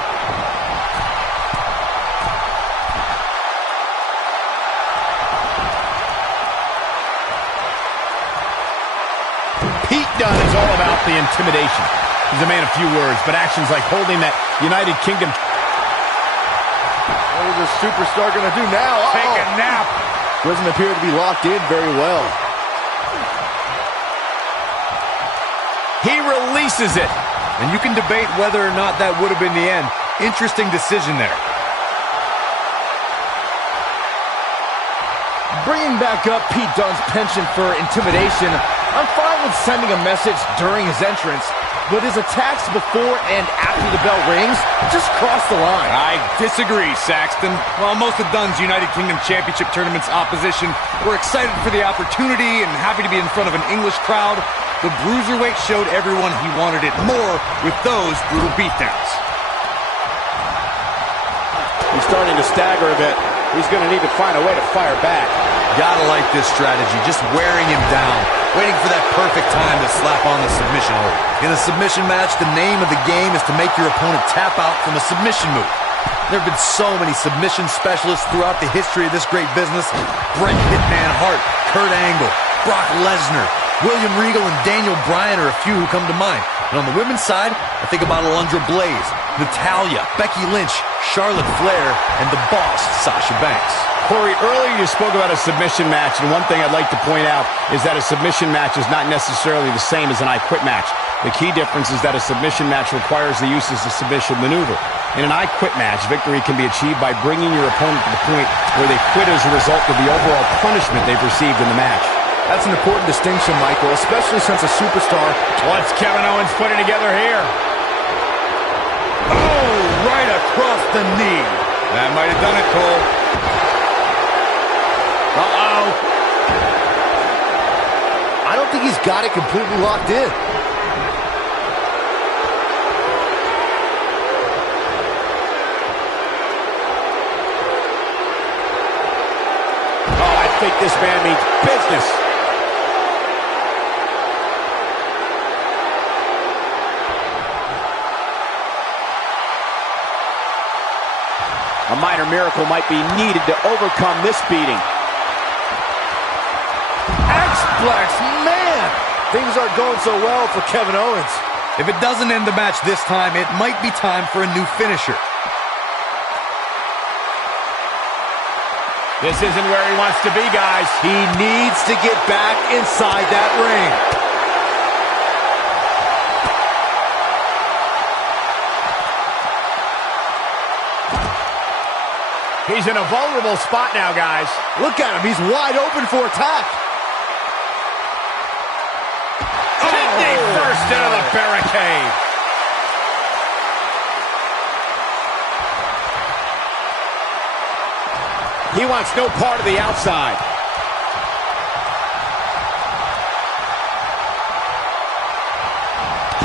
Pete Dunne is all about the intimidation. He's a man of few words, but actions like holding that United Kingdom. What is this superstar going to do now? Uh-oh. take a nap. Doesn't appear to be locked in very well. He releases it. And you can debate whether or not that would have been the end. Interesting decision there. Bringing back up Pete Dunne's penchant for intimidation, I'm fine with sending a message during his entrance, but his attacks before and after the bell rings just cross the line. I disagree, Saxton. While most of Dunne's United Kingdom Championship Tournament's opposition were excited for the opportunity and happy to be in front of an English crowd, the Bruiserweight showed everyone he wanted it more with those brutal beatdowns. He's starting to stagger a bit. He's going to need to find a way to fire back. Gotta like this strategy, just wearing him down, waiting for that perfect time to slap on the submission hold. In a submission match, the name of the game is to make your opponent tap out from a submission move. There have been so many submission specialists throughout the history of this great business. Bret Hitman Hart, Kurt Angle, Brock Lesnar, William Regal, and Daniel Bryan are a few who come to mind. And on the women's side, I think about Alundra Blaze, Natalya, Becky Lynch, Charlotte Flair, and the boss, Sasha Banks. Corey, earlier you spoke about a submission match, and one thing I'd like to point out is that a submission match is not necessarily the same as an I Quit match. The key difference is that a submission match requires the use of a submission maneuver. In an I Quit match, victory can be achieved by bringing your opponent to the point where they quit as a result of the overall punishment they've received in the match. That's an important distinction, Michael, especially since a superstar. What's Kevin Owens putting together here? Oh, right across the knee. That might have done it, Cole. Uh-oh. I don't think he's got it completely locked in. Oh, I think this man means business. A minor miracle might be needed to overcome this beating. X-Plex, man! Things aren't going so well for Kevin Owens. If it doesn't end the match this time, it might be time for a new finisher. This isn't where he wants to be, guys. He needs to get back inside that ring. He's in a vulnerable spot now, guys. Look at him. He's wide open for attack. Kidney first into the barricade. He wants no part of the outside.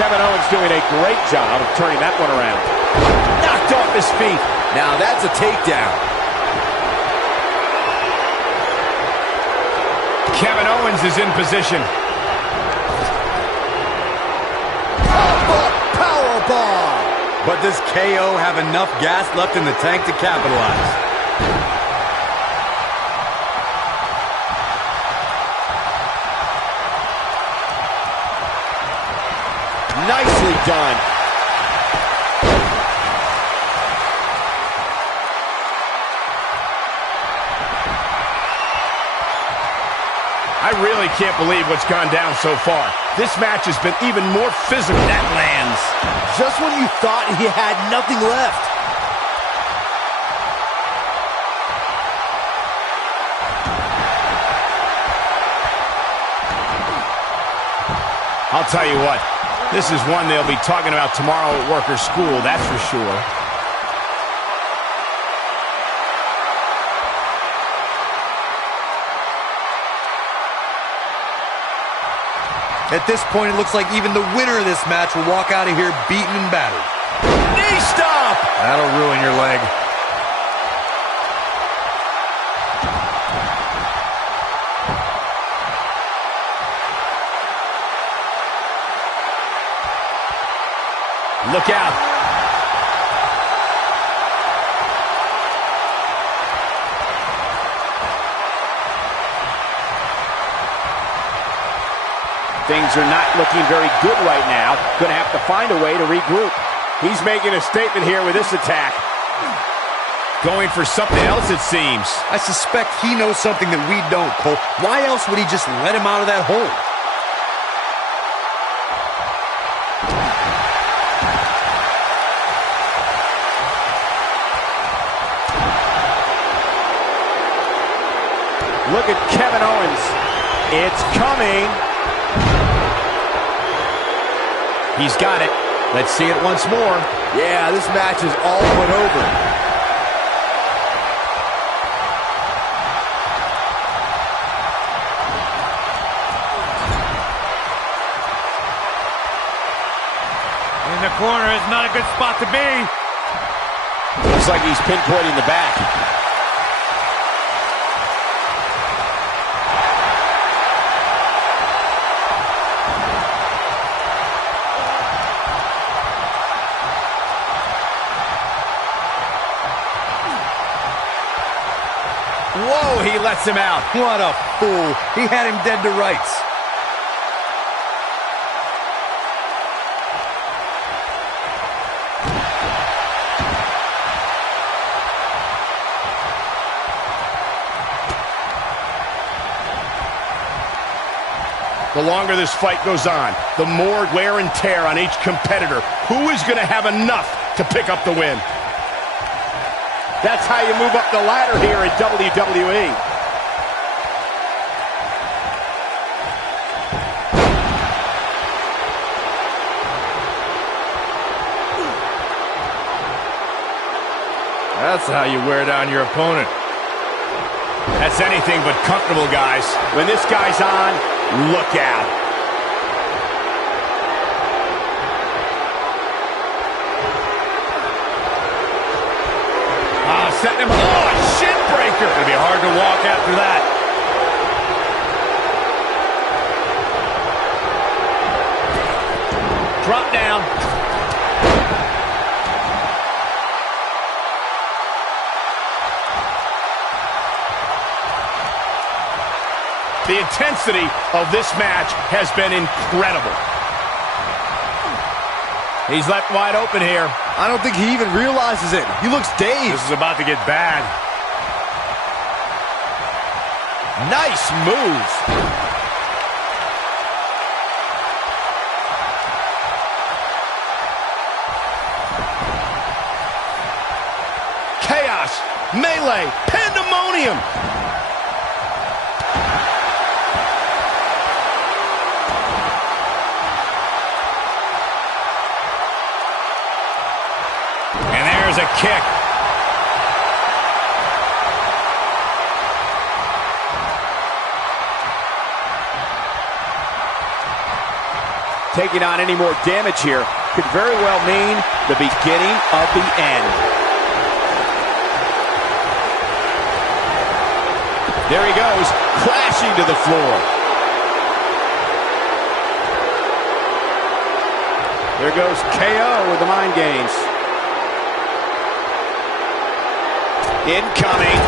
Kevin Owens doing a great job of turning that one around. Knocked off his feet. Now that's a takedown. Kevin Owens is in position. Powerbomb. But does KO have enough gas left in the tank to capitalize? Nicely done. I really can't believe what's gone down so far. This match has been even more physical. That lands. Just when you thought he had nothing left. I'll tell you what, this is one they'll be talking about tomorrow at work or school, that's for sure. At this point, it looks like even the winner of this match will walk out of here beaten and battered. Knee stop! That'll ruin your leg. Look out. Things are not looking very good right now. Going to have to find a way to regroup. He's making a statement here with this attack. Going for something else, it seems. I suspect he knows something that we don't, Cole. Why else would he just let him out of that hole? Look at Kevin Owens. It's coming. He's got it. Let's see it once more. Yeah, this match is all but over. In the corner is not a good spot to be. Looks like he's pinpointing the back. Whoa, he lets him out. What a fool. He had him dead to rights. The longer this fight goes on, the more wear and tear on each competitor. Who is going to have enough to pick up the win? That's how you move up the ladder here in WWE. That's how you wear down your opponent. That's anything but comfortable, guys. When this guy's on, look out. Setting him. Oh, a shin breaker. It'll be hard to walk after that. Drop down. The intensity of this match has been incredible. He's left wide open here. I don't think he even realizes it. He looks dazed. This is about to get bad. Nice move. Chaos, melee, pandemonium. And there's a kick. Taking on any more damage here could very well mean the beginning of the end. There he goes, crashing to the floor. There goes KO with the mind games. Incoming.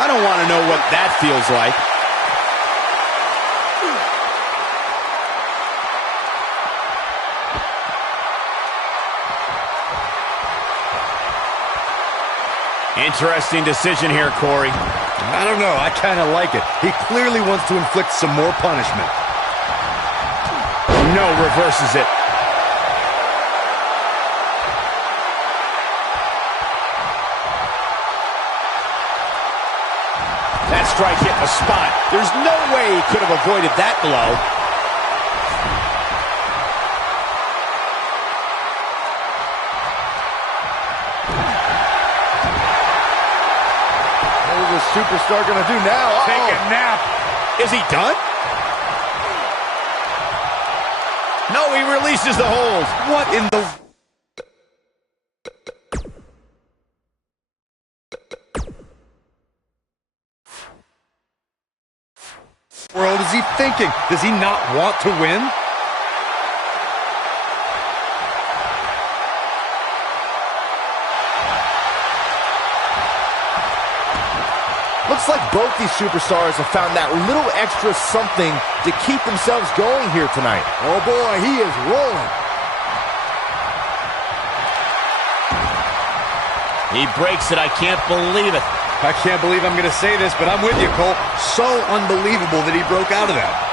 I don't want to know what that feels like. Interesting decision here, Corey. I don't know. I kind of like it. He clearly wants to inflict some more punishment. No, reverses it. That strike hit the spot. There's no way he could have avoided that blow. What is this superstar going to do now? Take a nap. Is he done? No, he releases the hold. What in the... world is he thinking? Does he not want to win? Looks like both these superstars have found that little extra something to keep themselves going here tonight. Oh boy, he is rolling. He breaks it. I can't believe it. I can't believe I'm going to say this, but I'm with you, Cole. So unbelievable that he broke out of that.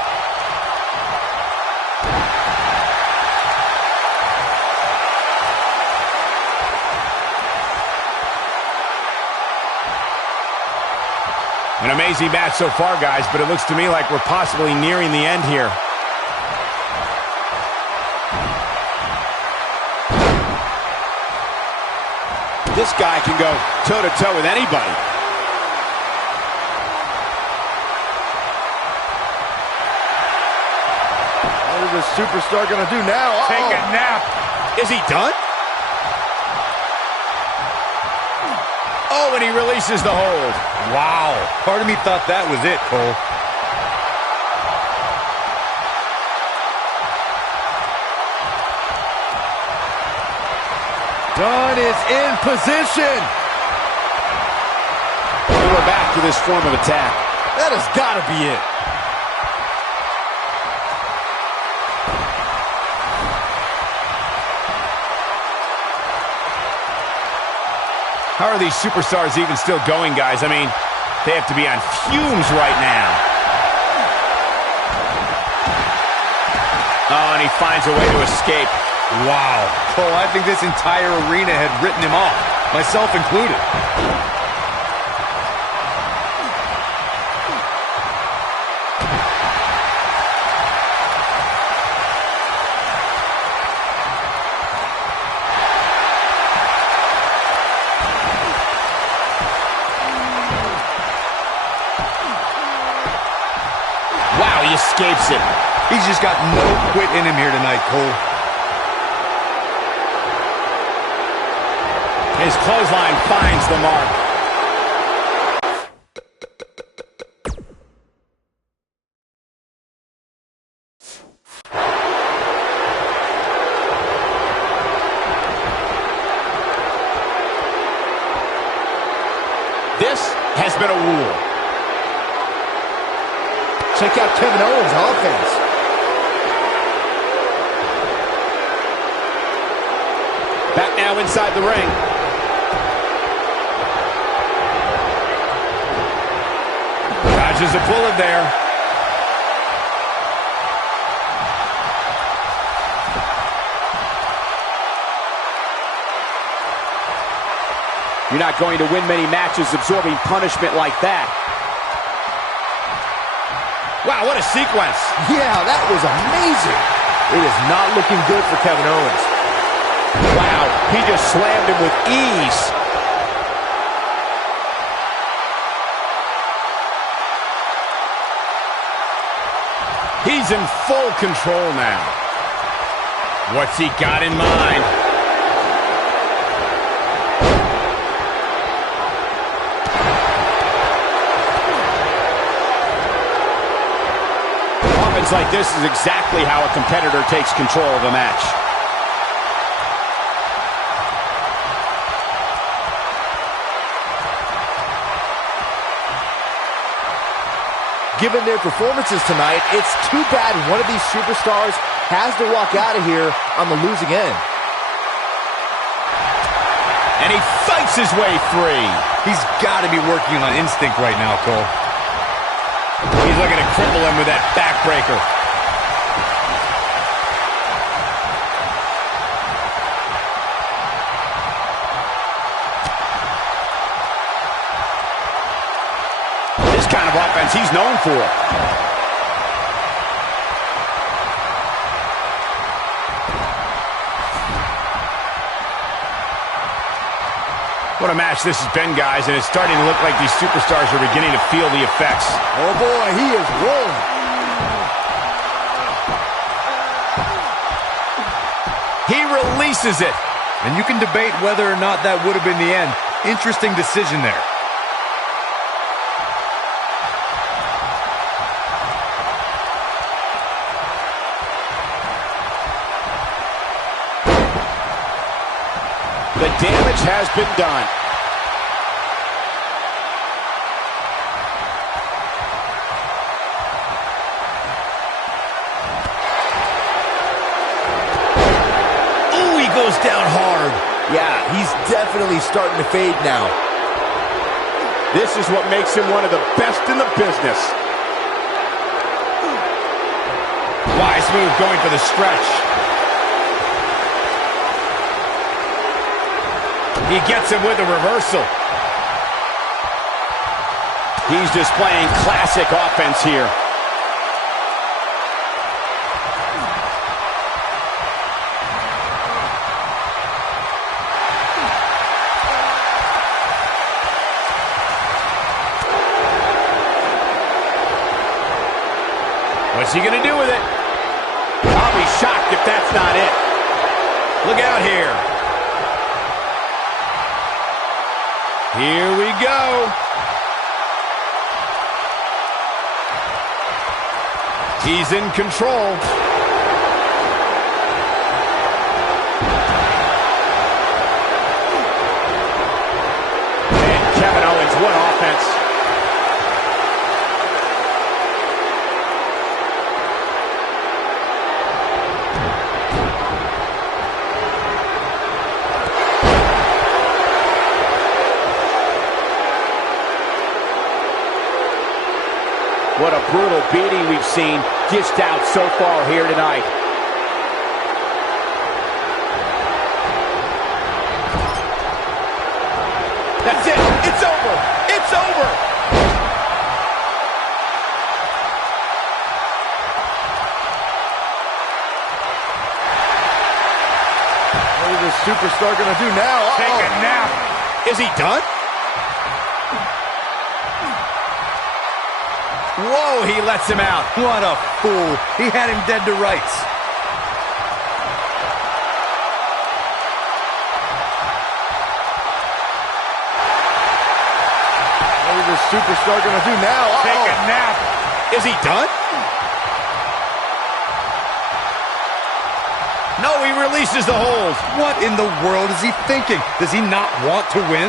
An amazing match so far, guys, but it looks to me like we're possibly nearing the end here. This guy can go toe-to-toe with anybody. What is this superstar going to do now? Take a nap. Is he done? Oh, and he releases the hold. Wow. Part of me thought that was it, Cole. Dunn is in position. We're back to this form of attack. That has got to be it. How are these superstars even still going, guys? I mean, they have to be on fumes right now. Oh, and he finds a way to escape. Wow. Cole, I think this entire arena had written him off, myself included. Wow, he escapes it. He's just got no quit in him here tonight, Cole. His clothesline finds the mark. This has been a war. Check out Kevin Owens' offense. Back now inside the ring. Dodges a bullet there. You're not going to win many matches absorbing punishment like that. Wow, what a sequence. Yeah, that was amazing. It is not looking good for Kevin Owens. Wow, he just slammed him with ease. He's in full control now. What's he got in mind? Offense like this is exactly how a competitor takes control of a match. Given their performances tonight, it's too bad one of these superstars has to walk out of here on the losing end. And he fights his way free. He's got to be working on instinct right now, Cole. He's looking to cripple him with that backbreaker. This kind of offense he's known for. What a match this has been, guys, and it's starting to look like these superstars are beginning to feel the effects. Oh boy, he is rolling. He releases it. And you can debate whether or not that would have been the end. Interesting decision there. The damage has been done. Ooh, he goes down hard. Yeah, he's definitely starting to fade now. This is what makes him one of the best in the business. Wise move going for the stretch. He gets him with a reversal. He's displaying classic offense here. What's he going to do with it? I'll be shocked if that's not it. Look out here. Here we go. He's in control. And Kevin Owens, what offense. What a brutal beating we've seen dished out so far here tonight. That's it. It's over. It's over. What is this superstar going to do now? Take a nap. Is he done? Whoa, he lets him out. What a fool. He had him dead to rights. What is this superstar going to do now? Take a nap. Is he done? No, he releases the hold. What in the world is he thinking? Does he not want to win?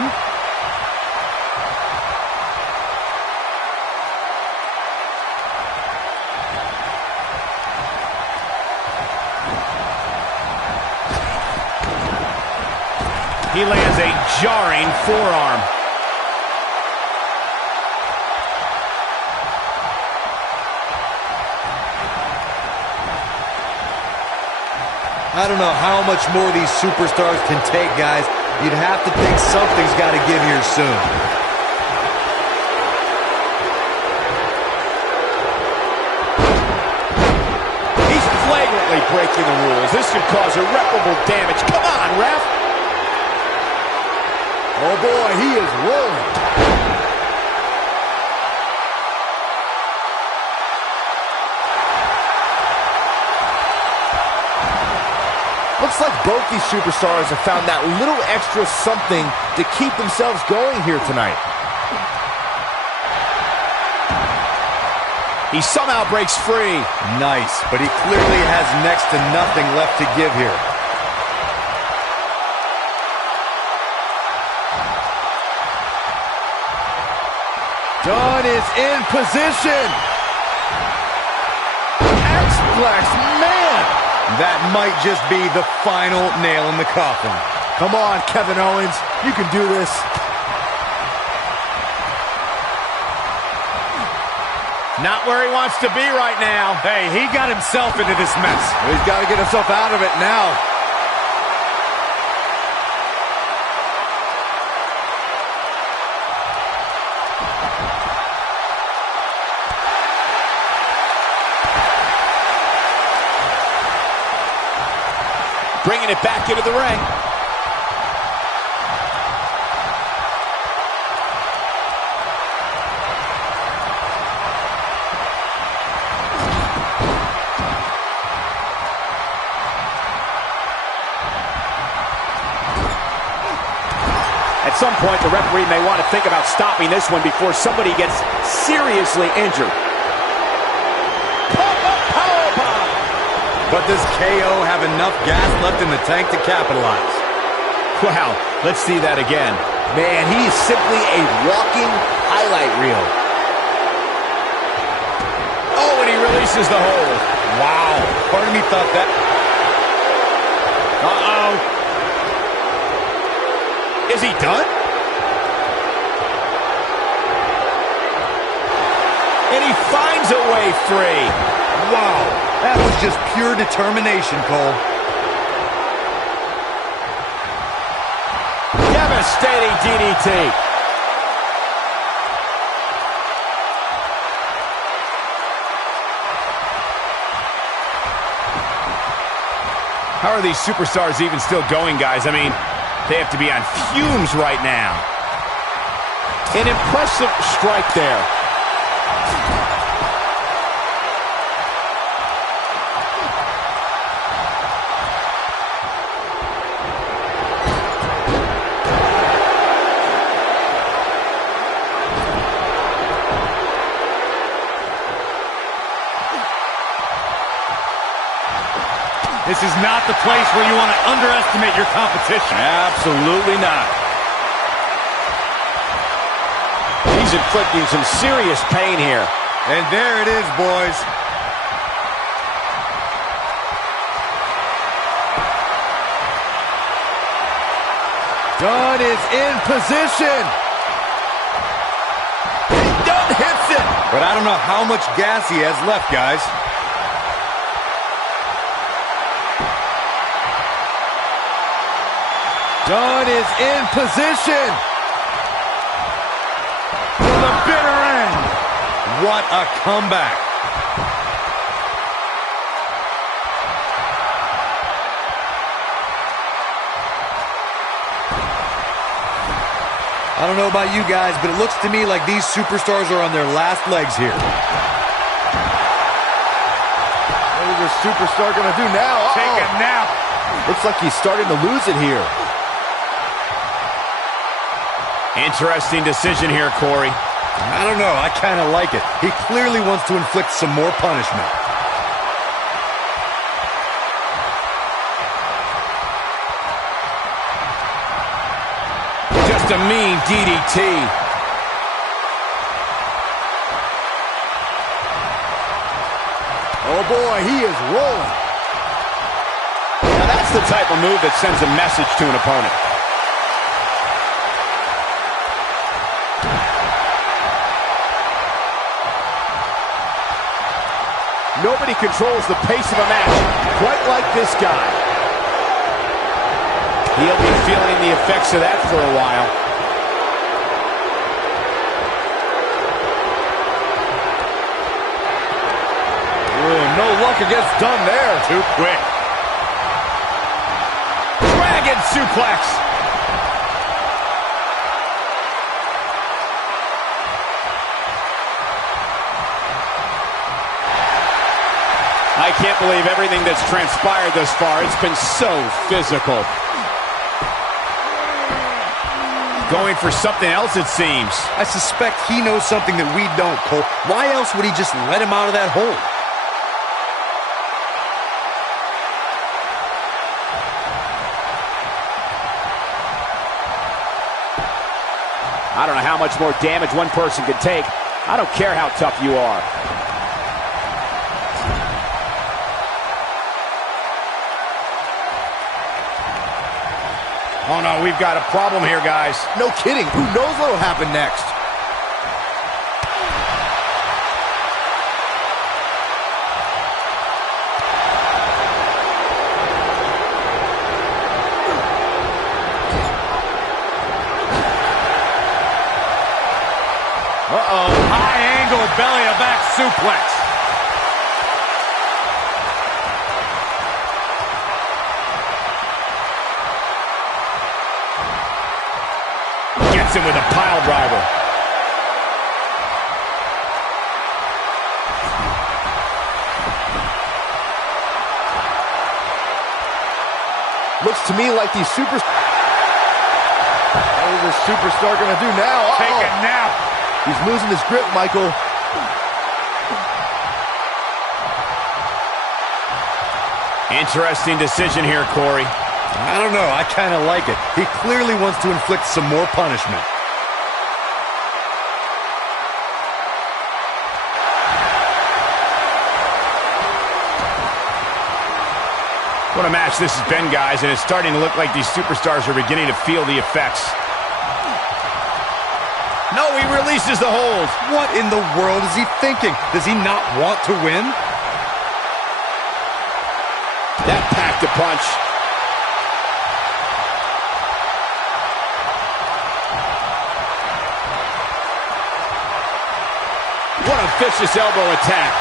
He lands a jarring forearm. I don't know how much more these superstars can take, guys. You'd have to think something's got to give here soon. He's flagrantly breaking the rules. This could cause irreparable damage. Come on, ref. Oh boy, he is rolling. Looks like both these superstars have found that little extra something to keep themselves going here tonight. He somehow breaks free. Nice, but he clearly has next to nothing left to give here. Dunn is in position. X-Flex, man. That might just be the final nail in the coffin. Come on, Kevin Owens. You can do this. Not where he wants to be right now. Hey, he got himself into this mess. He's got to get himself out of it now. Bringing it back into the ring. At some point, the referee may want to think about stopping this one before somebody gets seriously injured. But does KO have enough gas left in the tank to capitalize? Wow, let's see that again. Man, he's simply a walking highlight reel. Oh, and he releases the hold. Wow, part of me thought that... Uh-oh. Is he done? And he finds a way free. Wow, that was just pure determination, Cole. Devastating DDT. How are these superstars even still going, guys? I mean, they have to be on fumes right now. An impressive strike there. This is not the place where you want to underestimate your competition. Absolutely not. He's inflicting some serious pain here. And there it is, boys. Dunn is in position. Dunn hits it. But I don't know how much gas he has left, guys. Dunn is in position. To the bitter end. What a comeback. I don't know about you guys, but it looks to me like these superstars are on their last legs here. What is this superstar going to do now? Take a nap. Looks like he's starting to lose it here. Interesting decision here, Corey. I don't know. I kind of like it. He clearly wants to inflict some more punishment. Just a mean DDT. Oh boy, he is rolling. Now that's the type of move that sends a message to an opponent. Nobody controls the pace of a match quite like this guy. He'll be feeling the effects of that for a while. Ooh, no luck against Dunn there. Too quick. Dragon suplex. I can't believe everything that's transpired thus far. It's been so physical. Going for something else, it seems. I suspect he knows something that we don't, Cole. Why else would he just let him out of that hole? I don't know how much more damage one person can take. I don't care how tough you are. Oh no, we've got a problem here, guys. No kidding. Who knows what will happen next? Uh-oh, high angle belly to back suplex. Gets him with a pile driver. Looks to me like these superstars. What is this superstar going to do now? Take a nap. He's losing his grip, Michael. Interesting decision here, Corey. I don't know. I kind of like it. He clearly wants to inflict some more punishment. What a match this has been, guys, and it's starting to look like these superstars are beginning to feel the effects. No, he releases the hold. What in the world is he thinking? Does he not want to win? That packed a punch. What a vicious elbow attack.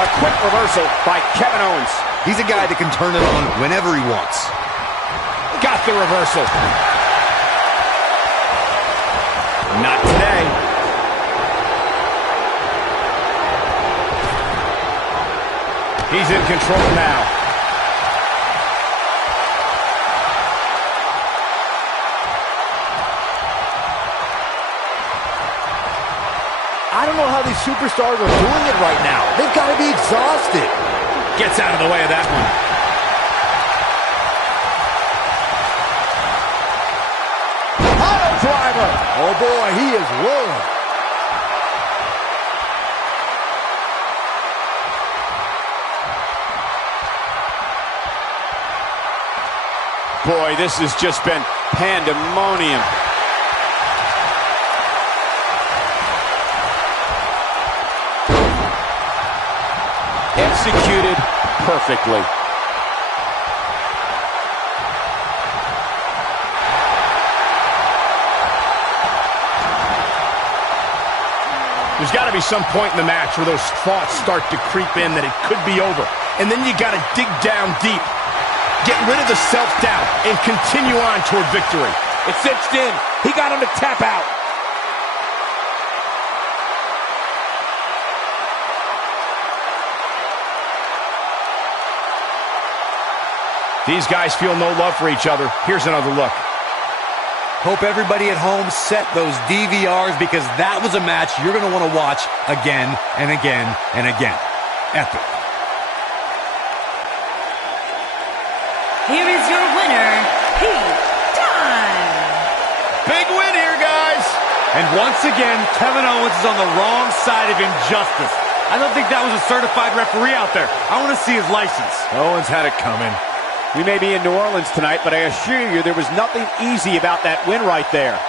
A quick reversal by Kevin Owens. He's a guy that can turn it on whenever he wants. Got the reversal. Not today. He's in control now. I don't know how these superstars are doing it right now. They've got to be exhausted. Gets out of the way of that one. Auto driver. Oh boy, he is rolling. Boy, this has just been pandemonium. Executed perfectly. There's got to be some point in the match where those thoughts start to creep in that it could be over. And then you got to dig down deep. Get rid of the self-doubt and continue on toward victory. It's cinched in. He got him to tap out. These guys feel no love for each other. Here's another look. Hope everybody at home set those DVRs because that was a match you're going to want to watch again and again and again. Epic. Here is your winner, Pete Dunne. Big win here, guys. And once again, Kevin Owens is on the wrong side of injustice. I don't think that was a certified referee out there. I want to see his license. Owens had it coming. We may be in New Orleans tonight, but I assure you there was nothing easy about that win right there.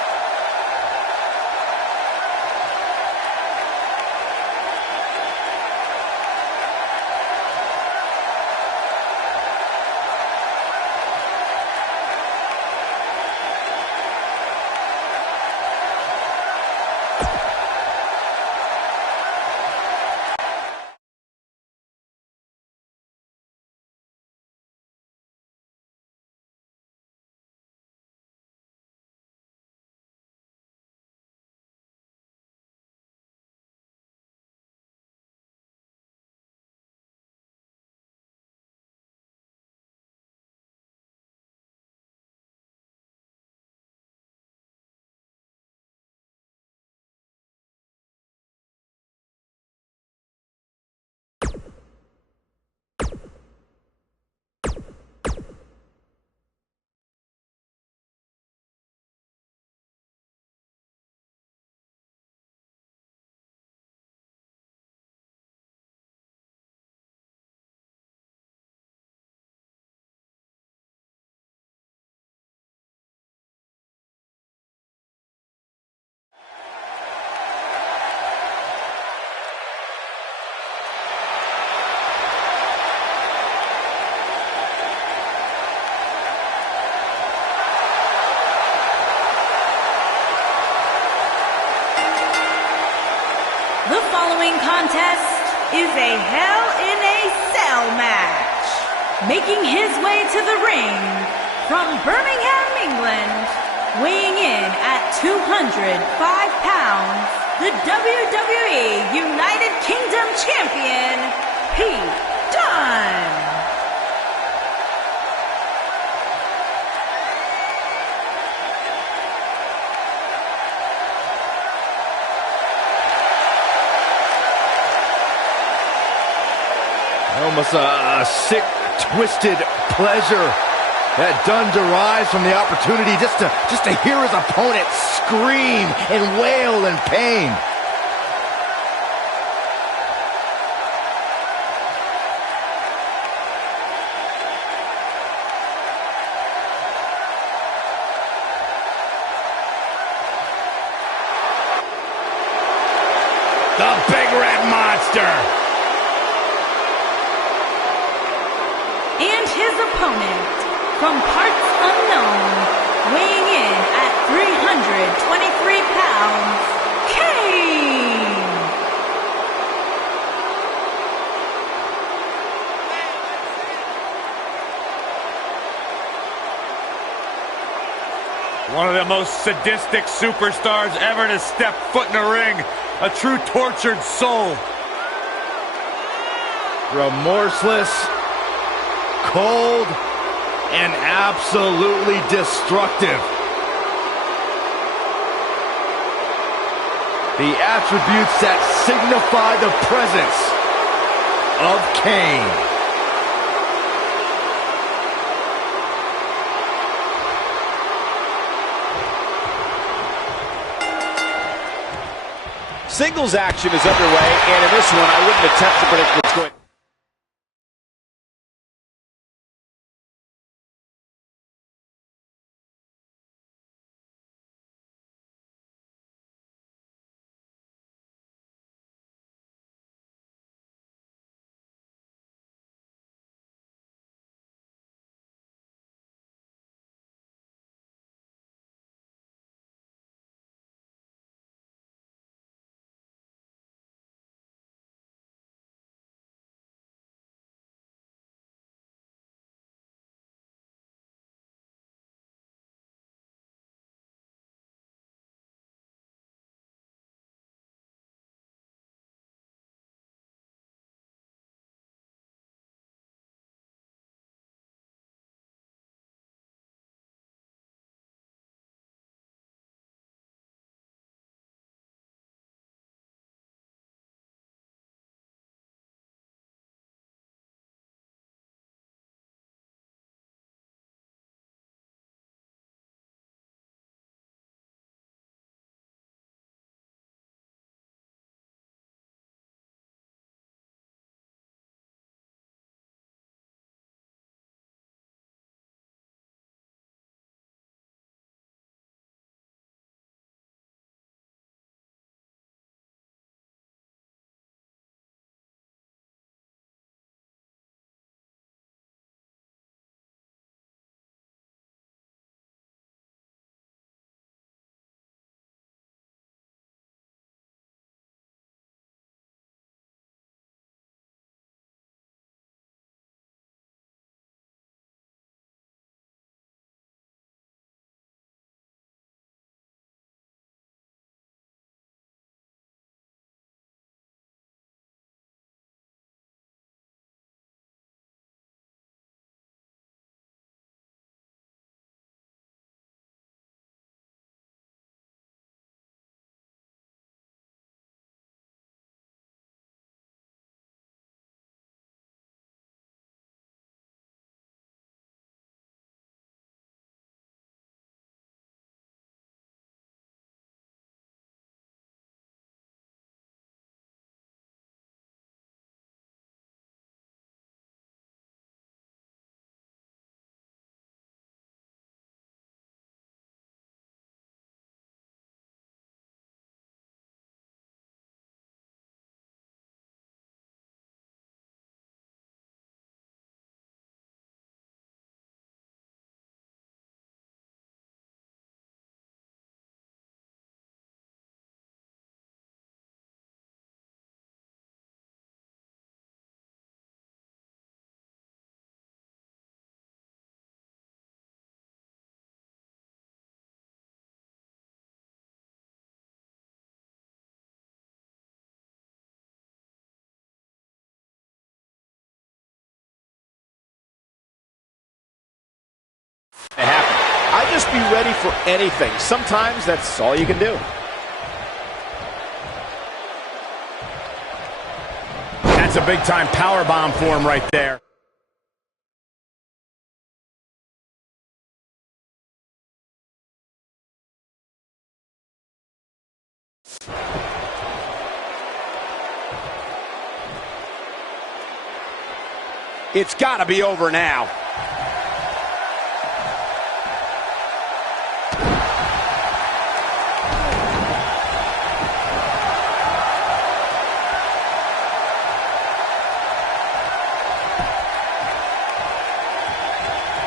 contest is a Hell in a Cell match. Making his way to the ring from Birmingham, England, weighing in at 205 pounds, the WWE United Kingdom Champion, Pete Dunne. Almost a sick, twisted pleasure that Dunne derives from the opportunity just to hear his opponent scream and wail in pain. The Big Red Monster. And his opponent, from parts unknown, weighing in at 323 pounds, Kane! One of the most sadistic superstars ever to step foot in a ring. A true tortured soul. Remorseless, cold, and absolutely destructive. The attributes that signify the presence of Kane. Singles action is underway, and in this one, I wouldn't attempt to predict what's going on. be ready for anything. Sometimes that's all you can do. That's a big-time power bomb for him right there. It's got to be over now.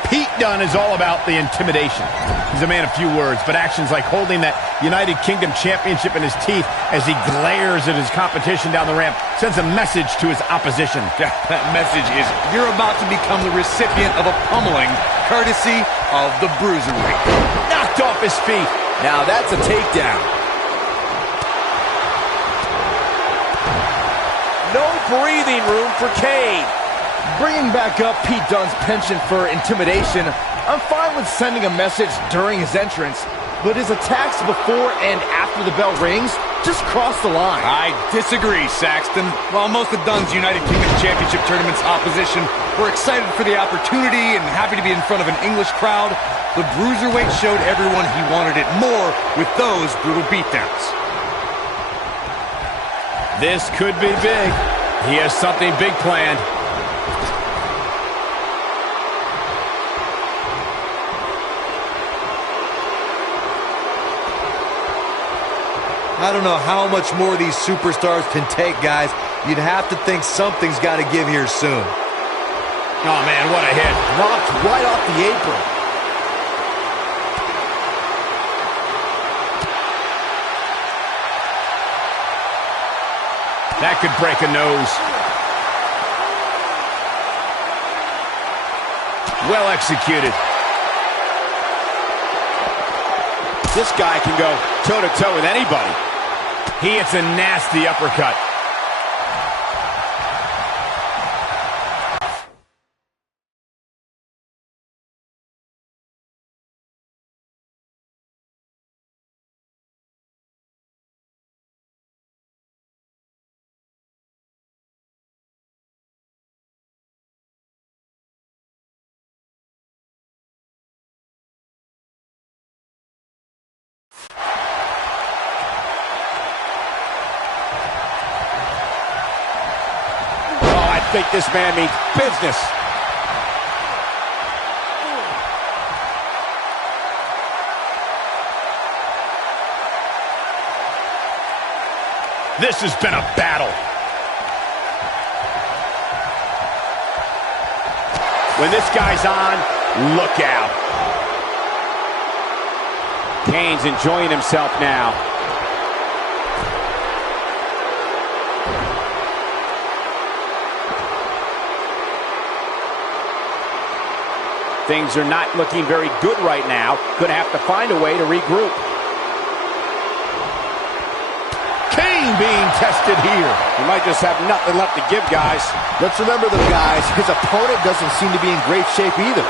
Pete Dunne is all about the intimidation. He's a man of few words, but actions like holding that United Kingdom Championship in his teeth as he glares at his competition down the ramp sends a message to his opposition. That message is, you're about to become the recipient of a pummeling, courtesy of the Bruiserweight. Knocked off his feet. Now that's a takedown. No breathing room for Kane. Bringing back up Pete Dunne's penchant for intimidation, I'm fine with sending a message during his entrance, but his attacks before and after the bell rings just cross the line. I disagree, Saxton. While most of Dunne's United Kingdom Championship Tournament's opposition were excited for the opportunity and happy to be in front of an English crowd, the Bruiserweight showed everyone he wanted it more with those brutal beatdowns. This could be big. He has something big planned. I don't know how much more these superstars can take, guys. You'd have to think something's got to give here soon. Oh, man, what a hit. Knocked right off the apron. That could break a nose. Well executed. This guy can go toe-to-toe with anybody. He hits a nasty uppercut. I think this man means business. This has been a battle. When this guy's on, look out. Kane's enjoying himself now. Things are not looking very good right now. Gonna have to find a way to regroup. Kane being tested here. He might just have nothing left to give, guys. Let's remember though, guys, his opponent doesn't seem to be in great shape either.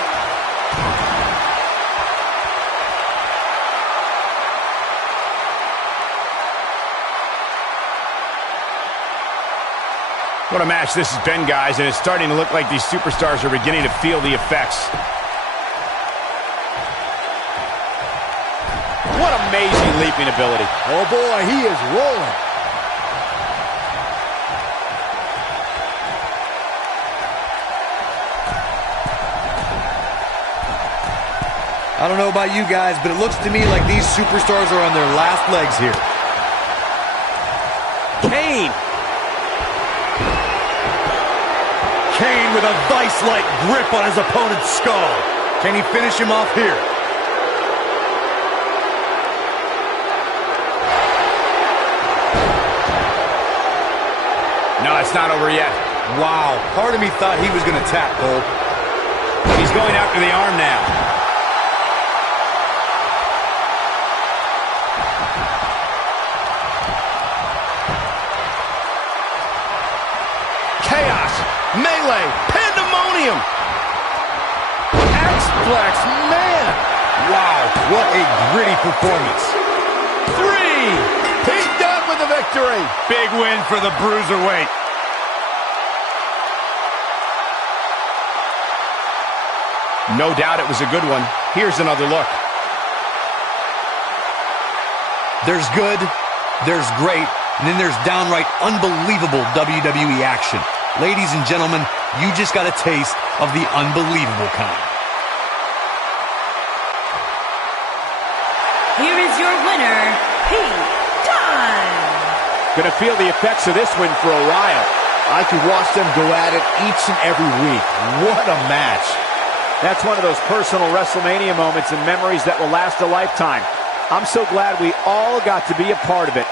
What a match this has been, guys, and it's starting to look like these superstars are beginning to feel the effects. What amazing leaping ability. Oh boy, he is rolling. I don't know about you guys, but it looks to me like these superstars are on their last legs here. Kane. Kane with a vice-like grip on his opponent's skull. Can he finish him off here? No, it's not over yet. Wow, part of me thought he was going to tap, Cole. He's going after the arm now. Chaos, melee, pandemonium. X-Flex, man. Wow, what a gritty performance. 3. He's done with the victory. Big win for the Bruiserweight. No doubt it was a good one. Here's another look. There's good, there's great, and then there's downright unbelievable WWE action. Ladies and gentlemen, you just got a taste of the unbelievable kind. Here is your winner, Pete Dunne. Gonna feel the effects of this win for a while. I could watch them go at it each and every week. What a match. That's one of those personal WrestleMania moments and memories that will last a lifetime. I'm so glad we all got to be a part of it.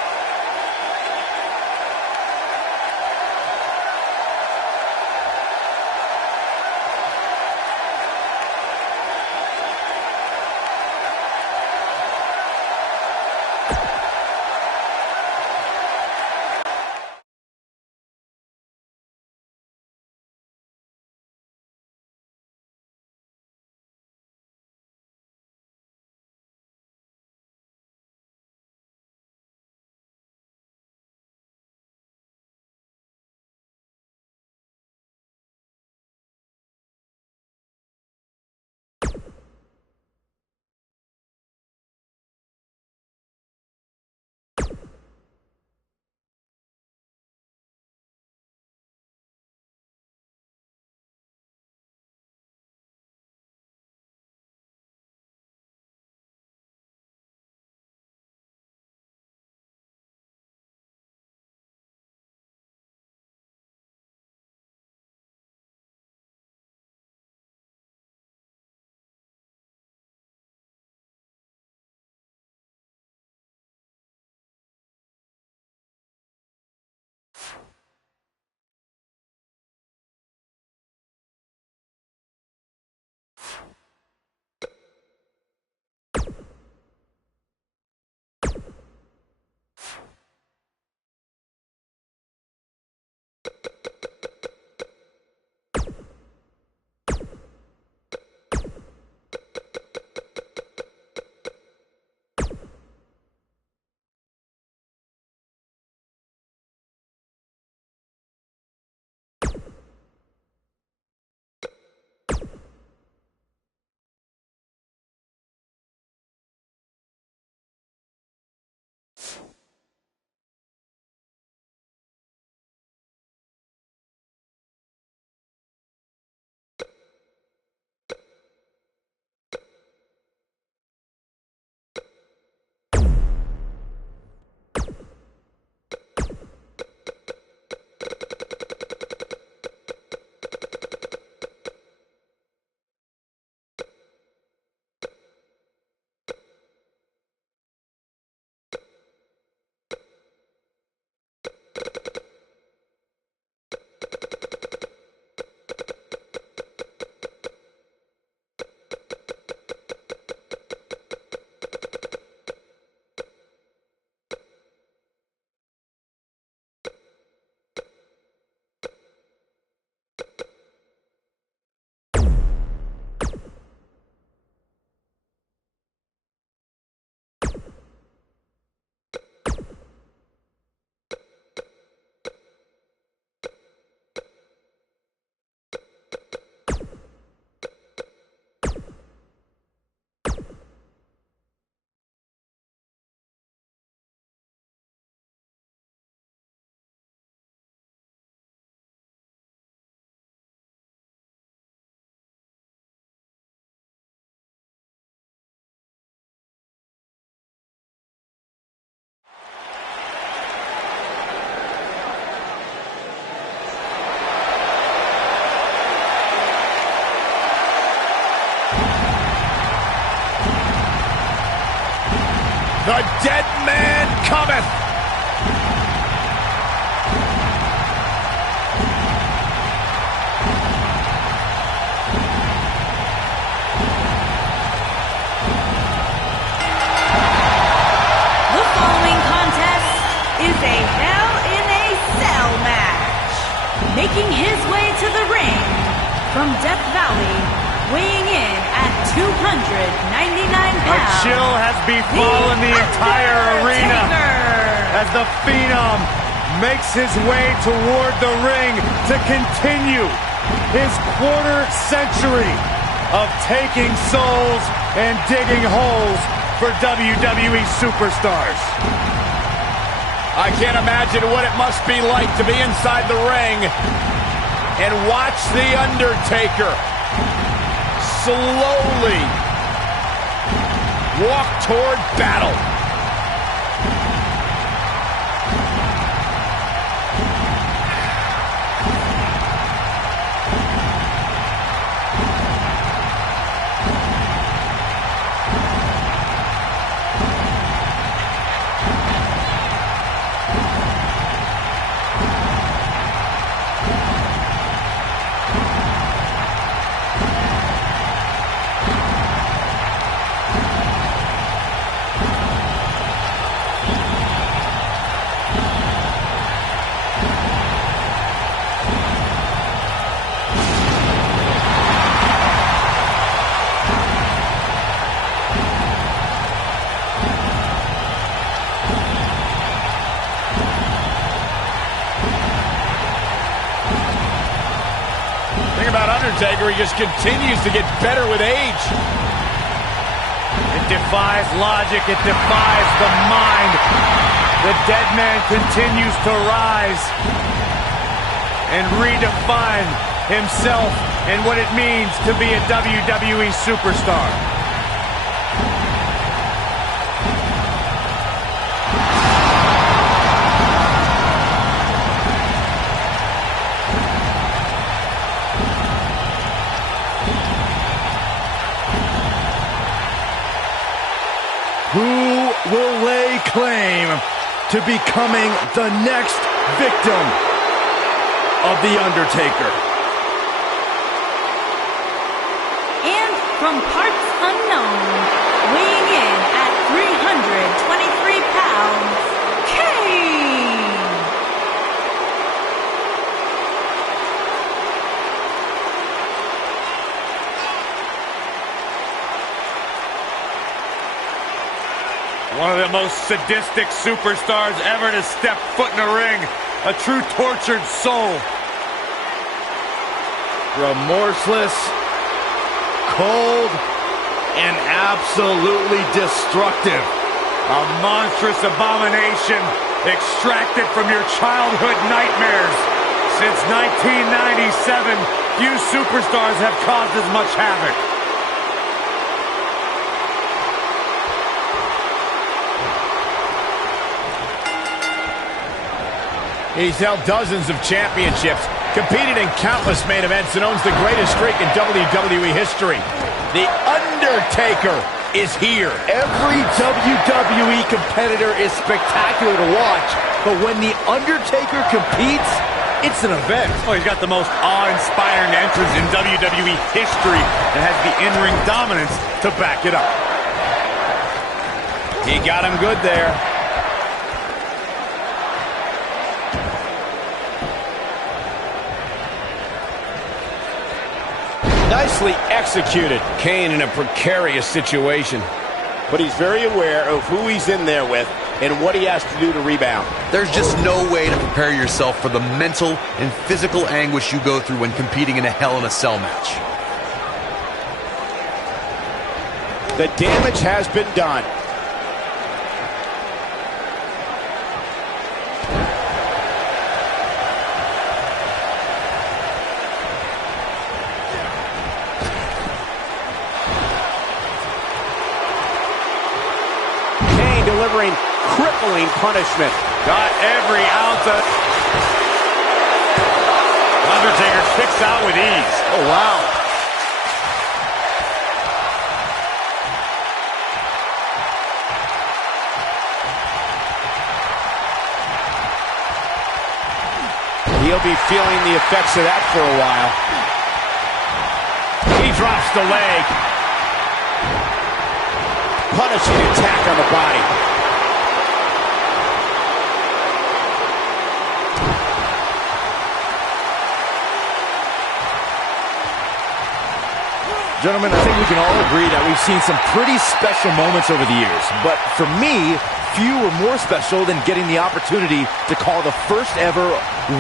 The dead man cometh. The following contest is a Hell in a Cell match. Making his way to the ring from Death Valley, weighing in at 299 A pounds. chill has befallen the entire arena as the Phenom makes his way toward the ring to continue his quarter century of taking souls and digging holes for WWE superstars. I can't imagine what it must be like to be inside the ring and watch The Undertaker slowly walk toward battle. Undertaker, he just continues to get better with age. It defies logic. It defies the mind. The dead man continues to rise and redefine himself and what it means to be a WWE superstar. Who will lay claim to becoming the next victim of The Undertaker? And from parts unknown, weighing in at 323 pounds, Kane! One of the most sadistic superstars ever to step foot in a ring. A true tortured soul. Remorseless, cold, and absolutely destructive. A monstrous abomination extracted from your childhood nightmares. Since 1997, few superstars have caused as much havoc. He's held dozens of championships, competed in countless main events, and owns the greatest streak in WWE history. The Undertaker is here. Every WWE competitor is spectacular to watch, but when The Undertaker competes, it's an event. Oh, he's got the most awe-inspiring entrance in WWE history and has the in-ring dominance to back it up. He got him good there. Nicely executed. Kane in a precarious situation. But he's very aware of who he's in there with and what he has to do to rebound. There's just no way to prepare yourself for the mental and physical anguish you go through when competing in a Hell in a Cell match. The damage has been done. Delivering crippling punishment. Got every ounce of... Undertaker kicks out with ease. Oh, wow. He'll be feeling the effects of that for a while. He drops the leg. Punishing attack on the body. Gentlemen, I think we can all agree that we've seen some pretty special moments over the years. But for me, few were more special than getting the opportunity to call the first ever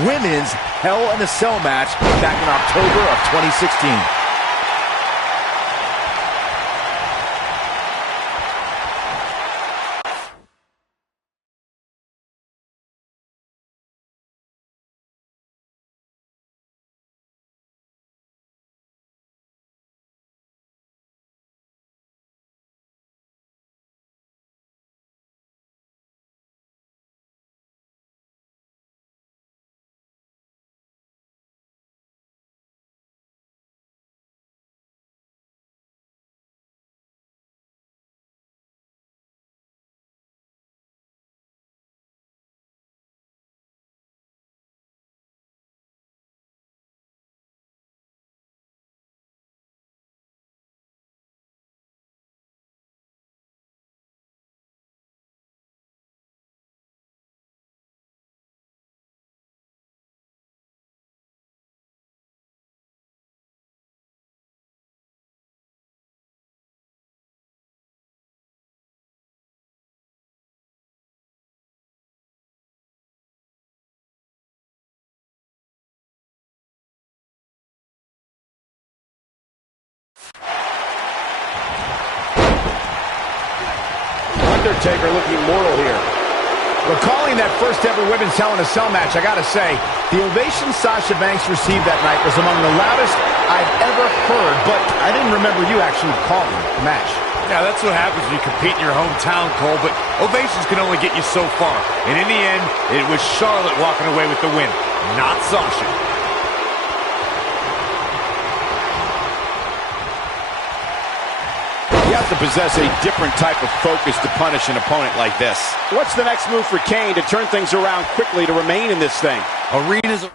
women's Hell in a Cell match back in October of 2016. Undertaker looking mortal here. Recalling that first ever women's Hell in a Cell match, I gotta say, the ovation Sasha Banks received that night was among the loudest I've ever heard, but I didn't remember you actually calling the match. Yeah, that's what happens when you compete in your hometown, Cole, but ovations can only get you so far. And in the end, it was Charlotte walking away with the win, not Sasha. You have to possess a different type of focus to punish an opponent like this. What's the next move for Kane to turn things around quickly to remain in this thing? Arenas...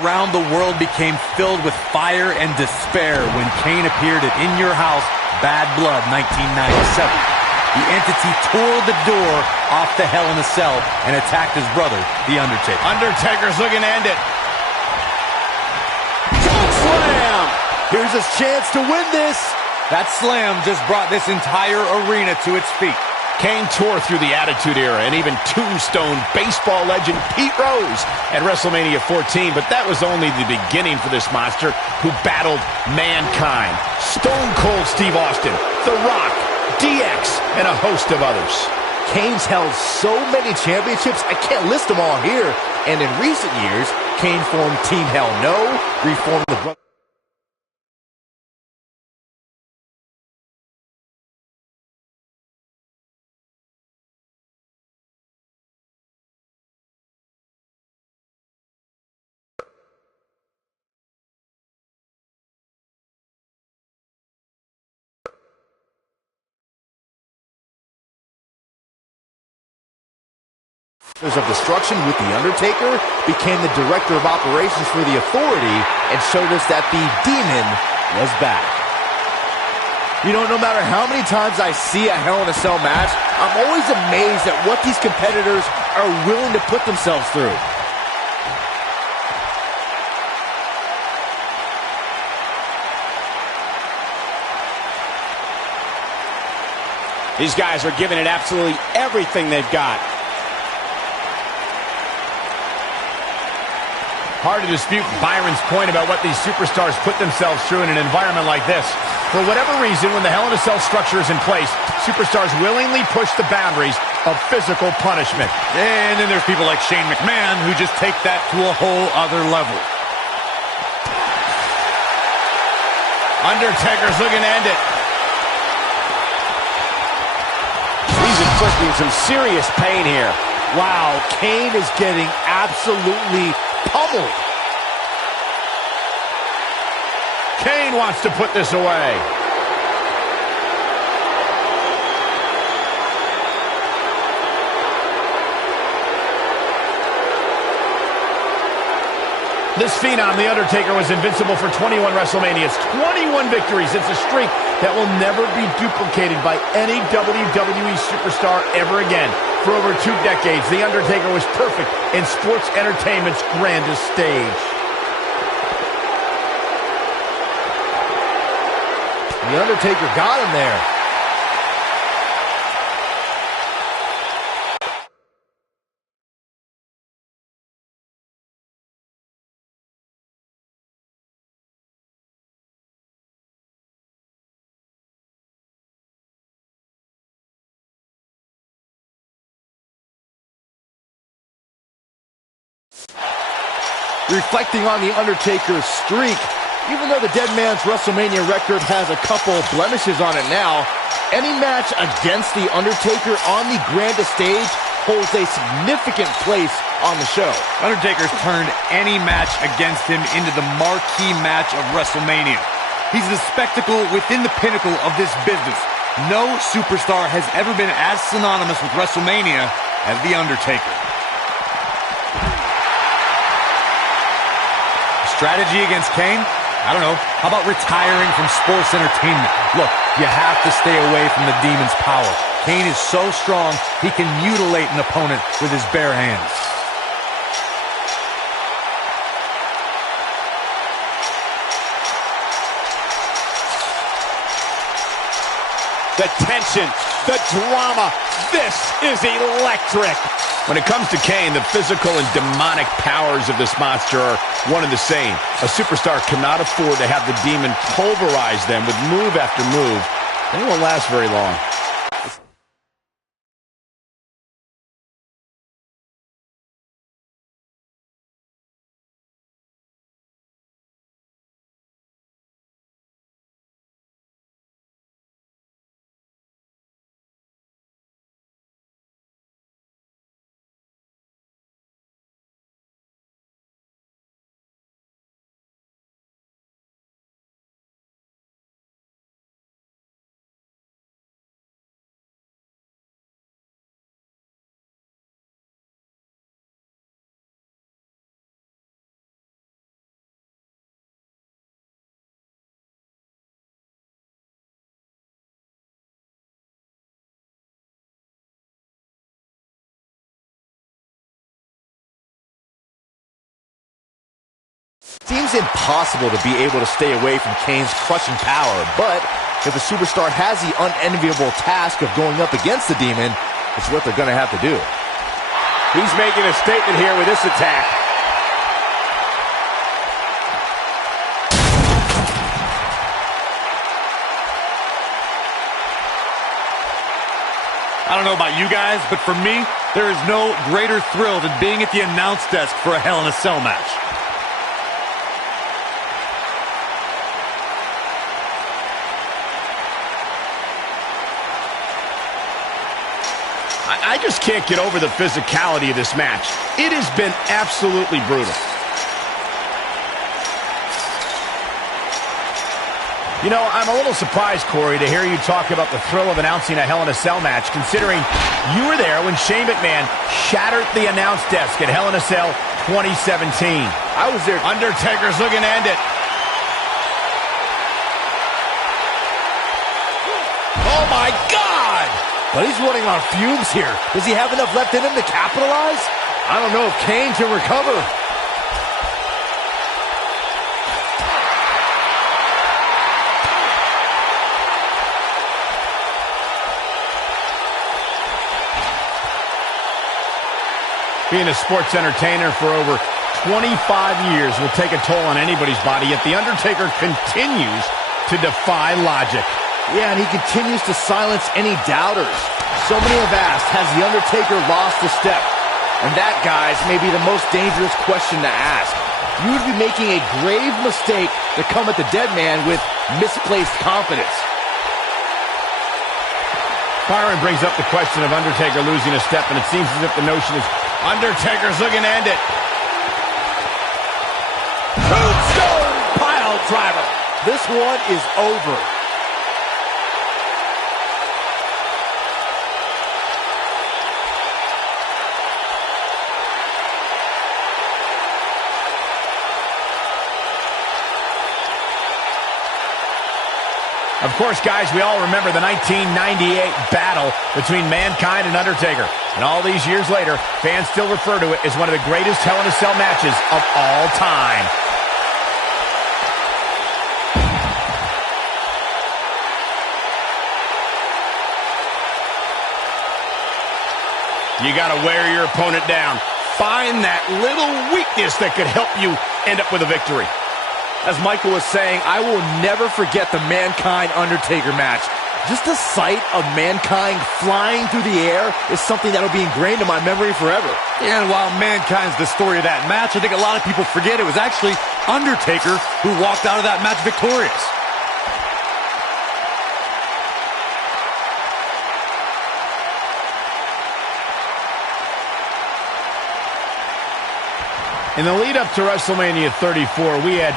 around the world became filled with fire and despair when Kane appeared at In Your House, Bad Blood 1997. The entity tore the door off the Hell in a Cell and attacked his brother, The Undertaker. Undertaker's looking to end it. Slam! Here's his chance to win this. That slam just brought this entire arena to its feet. Kane tore through the Attitude Era and even tombstone baseball legend Pete Rose at WrestleMania 14, but that was only the beginning for this monster who battled Mankind, Stone Cold Steve Austin, The Rock, DX, and a host of others. Kane's held so many championships, I can't list them all here. And in recent years, Kane formed Team Hell No, reformed the Brothers. of Destruction with The Undertaker, became the director of operations for the Authority, and showed us that the Demon was back. You know, no matter how many times I see a Hell in a Cell match, I'm always amazed at what these competitors are willing to put themselves through. These guys are giving it absolutely everything they've got. Hard to dispute Byron's point about what these superstars put themselves through in an environment like this. For whatever reason, when the Hell in a Cell structure is in place, superstars willingly push the boundaries of physical punishment. And then there's people like Shane McMahon who just take that to a whole other level. Undertaker's looking to end it. He's inflicting some serious pain here. Wow, Kane is getting absolutely pummeled. Kane wants to put this away. This phenom, The Undertaker, was invincible for 21 WrestleManias, 21 victories. It's a streak that will never be duplicated by any WWE superstar ever again. For over 2 decades, The Undertaker was perfect in sports entertainment's grandest stage. The Undertaker got him there. Reflecting on The Undertaker's streak, even though the dead man's WrestleMania record has a couple blemishes on it now, any match against The Undertaker on the grandest stage holds a significant place on the show. Undertaker's turned any match against him into the marquee match of WrestleMania. He's the spectacle within the pinnacle of this business. No superstar has ever been as synonymous with WrestleMania as The Undertaker. Strategy against Kane? I don't know. How about retiring from sports entertainment? Look, you have to stay away from the demon's power. Kane is so strong, he can mutilate an opponent with his bare hands. The tension, the drama, this is electric. When it comes to Kane, the physical and demonic powers of this monster are one and the same. A superstar cannot afford to have the demon pulverize them with move after move. They won't last very long. Seems impossible to be able to stay away from Kane's crushing power, but if a superstar has the unenviable task of going up against the demon, it's what they're going to have to do. He's making a statement here with this attack. I don't know about you guys, but for me, there is no greater thrill than being at the announce desk for a Hell in a Cell match. I just can't get over the physicality of this match. It has been absolutely brutal. You know, I'm a little surprised, Corey, to hear you talk about the thrill of announcing a Hell in a Cell match, considering you were there when Shane McMahon shattered the announce desk at Hell in a Cell 2017. I was there. Undertaker's looking to end it. Oh my God! But he's running on fumes here. Does he have enough left in him to capitalize? I don't know if Kane can recover. Being a sports entertainer for over 25 years will take a toll on anybody's body, yet The Undertaker continues to defy logic. Yeah, and he continues to silence any doubters. So many have asked, has The Undertaker lost a step? And that, guys, may be the most dangerous question to ask. You would be making a grave mistake to come at the dead man with misplaced confidence. Byron brings up the question of Undertaker losing a step, and it seems as if the notion is Undertaker's looking to end it. Tombstone pile driver. This one is over. Of course, guys, we all remember the 1998 battle between Mankind and Undertaker. And all these years later, fans still refer to it as one of the greatest Hell in a Cell matches of all time. You got to wear your opponent down. Find that little weakness that could help you end up with a victory. As Michael was saying, I will never forget the Mankind-Undertaker match. Just the sight of Mankind flying through the air is something that will be ingrained in my memory forever. And while Mankind's the story of that match, I think a lot of people forget it was actually Undertaker who walked out of that match victorious. In the lead-up to WrestleMania 34, we had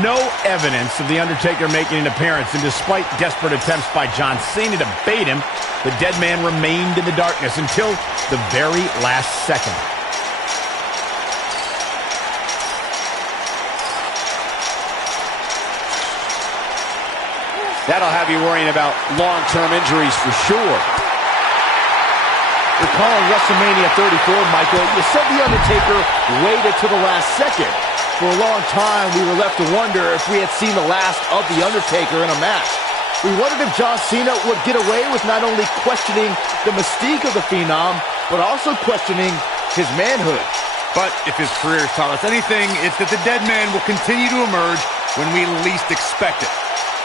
no evidence of The Undertaker making an appearance, and despite desperate attempts by John Cena to bait him, the dead man remained in the darkness until the very last second. That'll have you worrying about long-term injuries for sure. Recalling WrestleMania 34, Michael, you said The Undertaker waited to the last second. For a long time, we were left to wonder if we had seen the last of The Undertaker in a match. We wondered if John Cena would get away with not only questioning the mystique of the Phenom, but also questioning his manhood. But if his career has taught us anything, it's that the dead man will continue to emerge when we least expect it.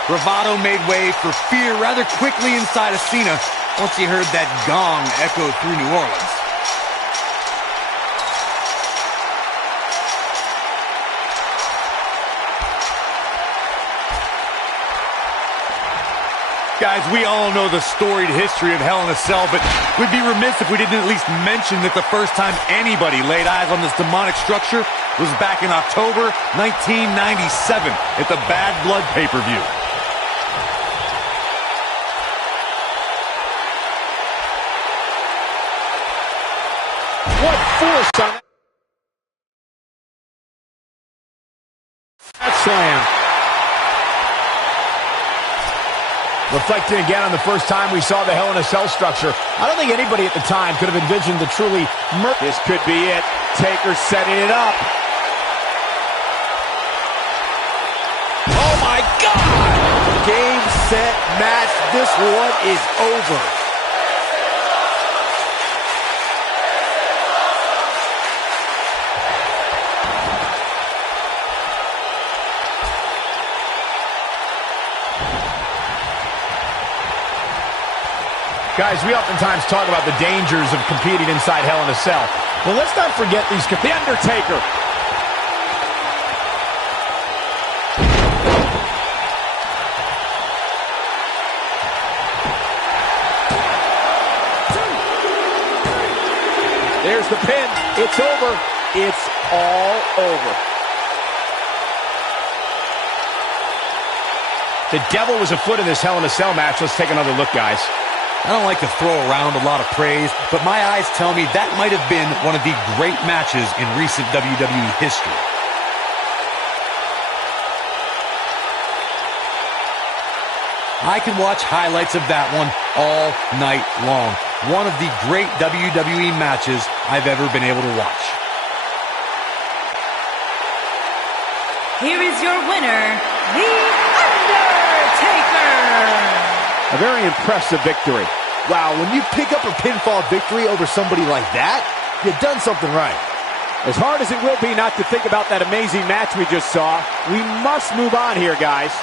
Bravado made way for fear rather quickly inside of Cena once he heard that gong echo through New Orleans. Guys, we all know the storied history of Hell in a Cell, but we'd be remiss if we didn't at least mention that the first time anybody laid eyes on this demonic structure was back in October 1997 at the Bad Blood pay-per-view. What force on that slam. Reflecting again on the first time we saw the Hell in a Cell structure, I don't think anybody at the time could have envisioned the truly This could be it. Taker setting it up. Oh my God! Game, set, match. This one is over. Guys, we oftentimes talk about the dangers of competing inside Hell in a Cell. Well, let's not forget these... The Undertaker. There's the pin. It's over. It's all over. The devil was afoot in this Hell in a Cell match. Let's take another look, guys. I don't like to throw around a lot of praise, but my eyes tell me that might have been one of the great matches in recent WWE history. I could watch highlights of that one all night long. One of the great WWE matches I've ever been able to watch. Here is your winner, The Undertaker! A very impressive victory. Wow, when you pick up a pinfall victory over somebody like that, you've done something right. As hard as it will be not to think about that amazing match we just saw, we must move on here, guys.